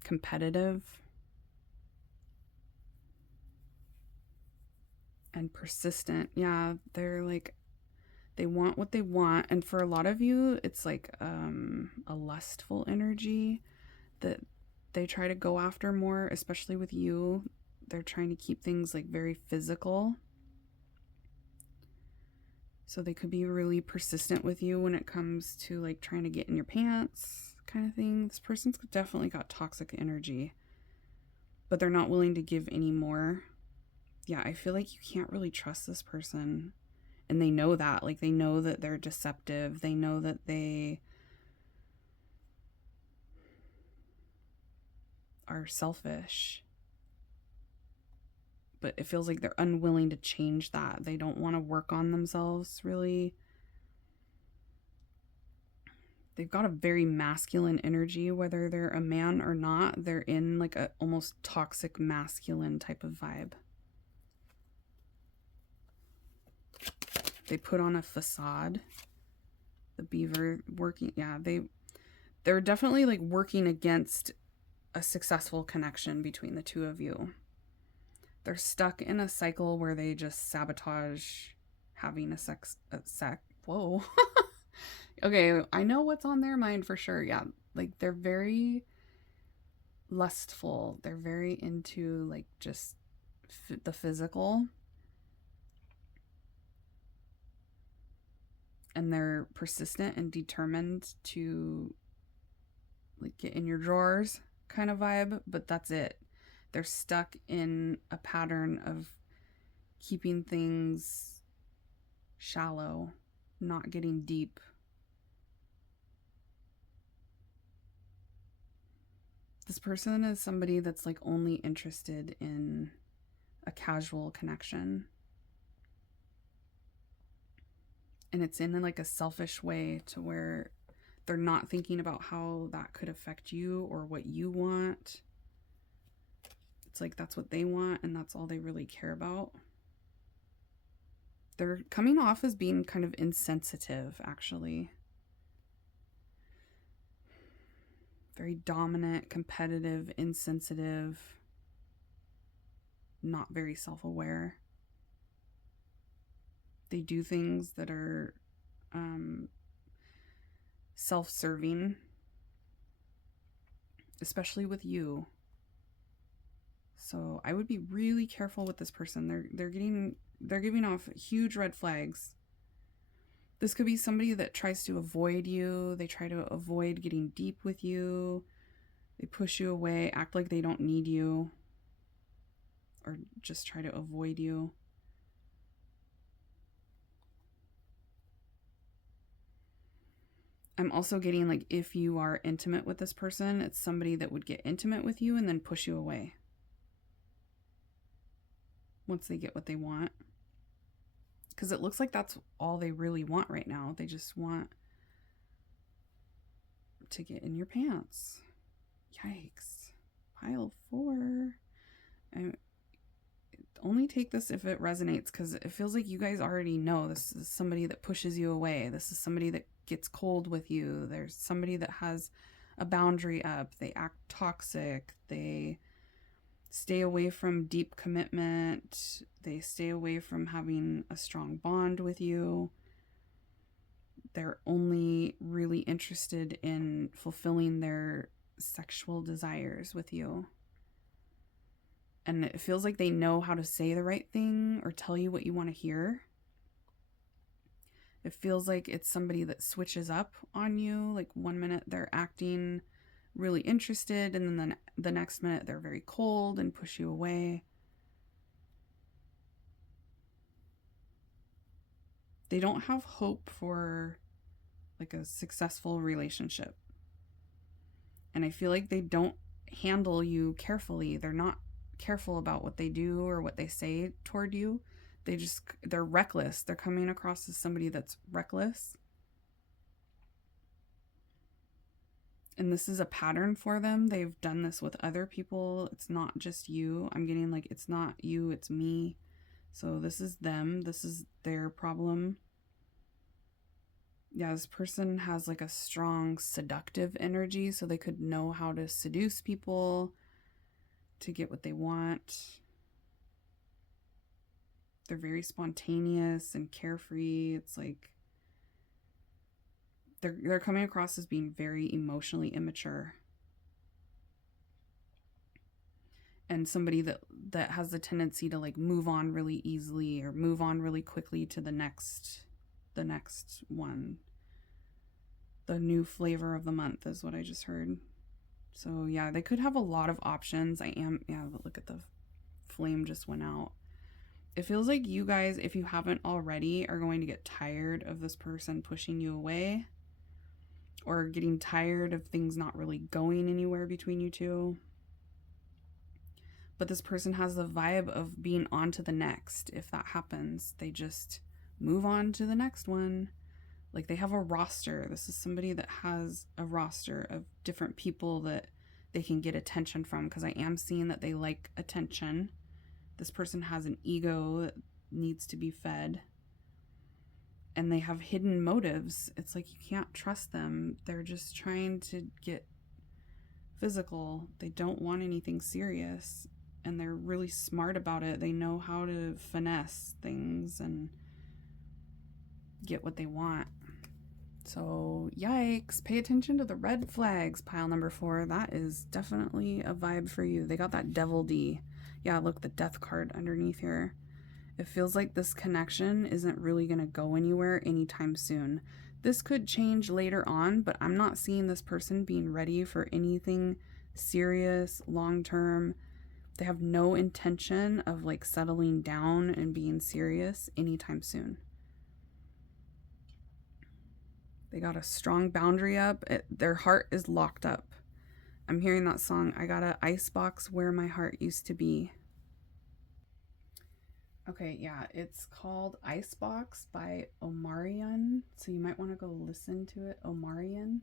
competitive, and persistent. Yeah, they're like, they want what they want. And for a lot of you, it's like a lustful energy that They try to go after more, especially with you. They're trying to keep things like very physical. So they could be really persistent with you when it comes to like trying to get in your pants kind of thing. This person's definitely got toxic energy, but they're not willing to give any more. Yeah, I feel like you can't really trust this person. And they know that. Like, they know that they're deceptive. They know that they are selfish. But it feels like they're unwilling to change that. They don't want to work on themselves, really. They've got a very masculine energy, whether they're a man or not. They're in like a almost toxic masculine type of vibe. They put on a facade. The beaver working, yeah, they're definitely like working against a successful connection between the two of you. They're stuck in a cycle where they just sabotage having a whoa. Okay, I know what's on their mind for sure. Yeah, like they're very lustful. They're very into like just the physical. And they're persistent and determined to like get in your drawers kind of vibe, but that's it. They're stuck in a pattern of keeping things shallow, not getting deep. This person is somebody that's like only interested in a casual connection. And it's in like a selfish way to where they're not thinking about how that could affect you or what you want. It's like that's what they want and that's all they really care about. They're coming off as being kind of insensitive, actually. Very dominant, competitive, insensitive, not very self-aware. They do things that are self-serving, especially with you. So I would be really careful with this person. They're giving off huge red flags. This could be somebody that tries to avoid you. They try to avoid getting deep with you. They push you away, act like they don't need you, or just try to avoid you. I'm also getting like if you are intimate with this person, it's somebody that would get intimate with you and then push you away once they get what they want. Because it looks like that's all they really want right now. They just want to get in your pants. Yikes. Pile 4. Only take this if it resonates, because it feels like you guys already know this is somebody that pushes you away. This is somebody that gets cold with you. There's somebody that has a boundary up. They act toxic. They stay away from deep commitment. They stay away from having a strong bond with you. They're only really interested in fulfilling their sexual desires with you. And it feels like they know how to say the right thing or tell you what you want to hear. It feels like it's somebody that switches up on you. Like one minute they're acting really interested, and then the next minute they're very cold and push you away. They don't have hope for like a successful relationship. And I feel like they don't handle you carefully. They're not careful about what they do or what they say toward you. They're reckless. They're coming across as somebody that's reckless. And this is a pattern for them. They've done this with other people. It's not just you. I'm getting like, it's not you, it's me. So this is them. This is their problem. Yeah, this person has like a strong seductive energy. So they could know how to seduce people to get what they want. They're very spontaneous and carefree. It's like they're coming across as being very emotionally immature. and somebody that has the tendency to like move on really easily or move on really quickly to the next one. The new flavor of the month is what I just heard. So yeah, they could have a lot of options. But look at the flame just went out. It feels like you guys, if you haven't already, are going to get tired of this person pushing you away, or getting tired of things not really going anywhere between you two. But this person has the vibe of being on to the next. If that happens, they just move on to the next one. Like they have a roster. This is somebody that has a roster of different people that they can get attention from, because I am seeing that they like attention. This person has an ego that needs to be fed. And they have hidden motives. It's like you can't trust them. They're just trying to get physical. They don't want anything serious. And they're really smart about it. They know how to finesse things and get what they want. So, yikes. Pay attention to the red flags, pile number 4. That is definitely a vibe for you. They got that devil D. Yeah, look, the death card underneath here. It feels like this connection isn't really going to go anywhere anytime soon. This could change later on, but I'm not seeing this person being ready for anything serious, long-term. They have no intention of like settling down and being serious anytime soon. They got a strong boundary up. Their heart is locked up. I'm hearing that song, I got an icebox where my heart used to be. Okay, yeah, it's called Icebox by Omarion. So you might want to go listen to it, Omarion.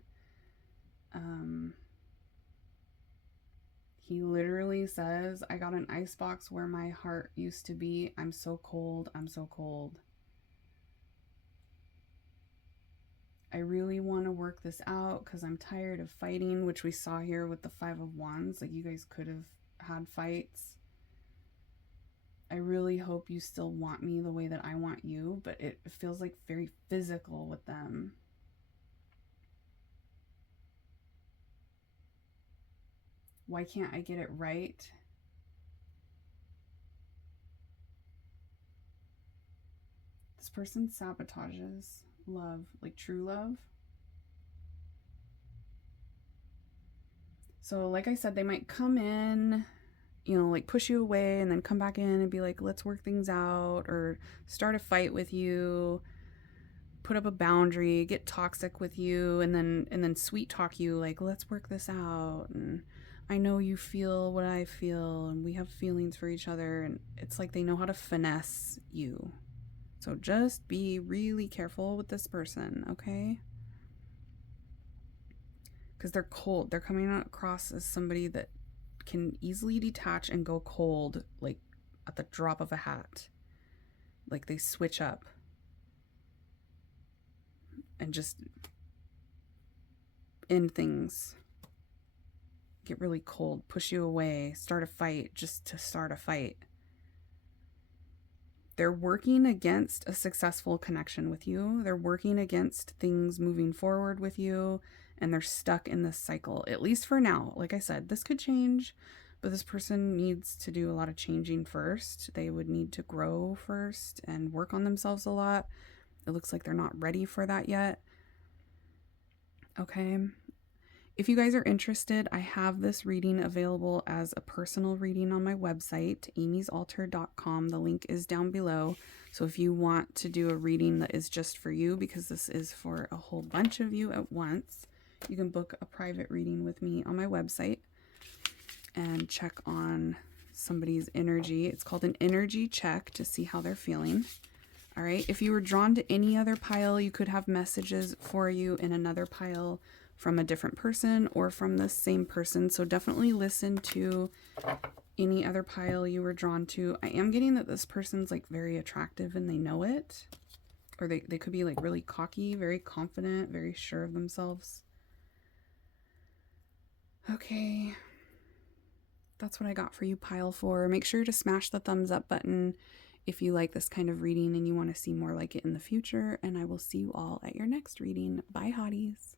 He literally says, I got an icebox where my heart used to be. I'm so cold, I'm so cold. I really want to work this out because I'm tired of fighting, which we saw here with the 5 of Wands. Like you guys could have had fights. I really hope you still want me the way that I want you, but it feels like very physical with them. Why can't I get it right? This person sabotages love, like true love. So like I said, they might come in, you know, like push you away and then come back in and be like, let's work things out, or start a fight with you, put up a boundary, get toxic with you, and then sweet talk you like, let's work this out, and I know you feel what I feel and we have feelings for each other. And it's like they know how to finesse you. So just be really careful with this person, okay? Because they're cold. They're coming across as somebody that can easily detach and go cold, like at the drop of a hat. Like they switch up and just end things. Get really cold, push you away, start a fight just to start a fight. They're working against a successful connection with you. They're working against things moving forward with you, and they're stuck in this cycle, at least for now. Like I said, this could change, but this person needs to do a lot of changing first. They would need to grow first and work on themselves a lot. It looks like they're not ready for that yet. Okay. If you guys are interested, I have this reading available as a personal reading on my website, amysaltar.com. The link is down below. So if you want to do a reading that is just for you, because this is for a whole bunch of you at once, you can book a private reading with me on my website and check on somebody's energy. It's called an energy check to see how they're feeling. All right. If you were drawn to any other pile, you could have messages for you in another pile from a different person or from the same person. So definitely listen to any other pile you were drawn to. I am getting that this person's like very attractive and they know it. Or they could be like really cocky, very confident, very sure of themselves. Okay. That's what I got for you, pile 4. Make sure to smash the thumbs up button if you like this kind of reading and you want to see more like it in the future. And I will see you all at your next reading. Bye, hotties.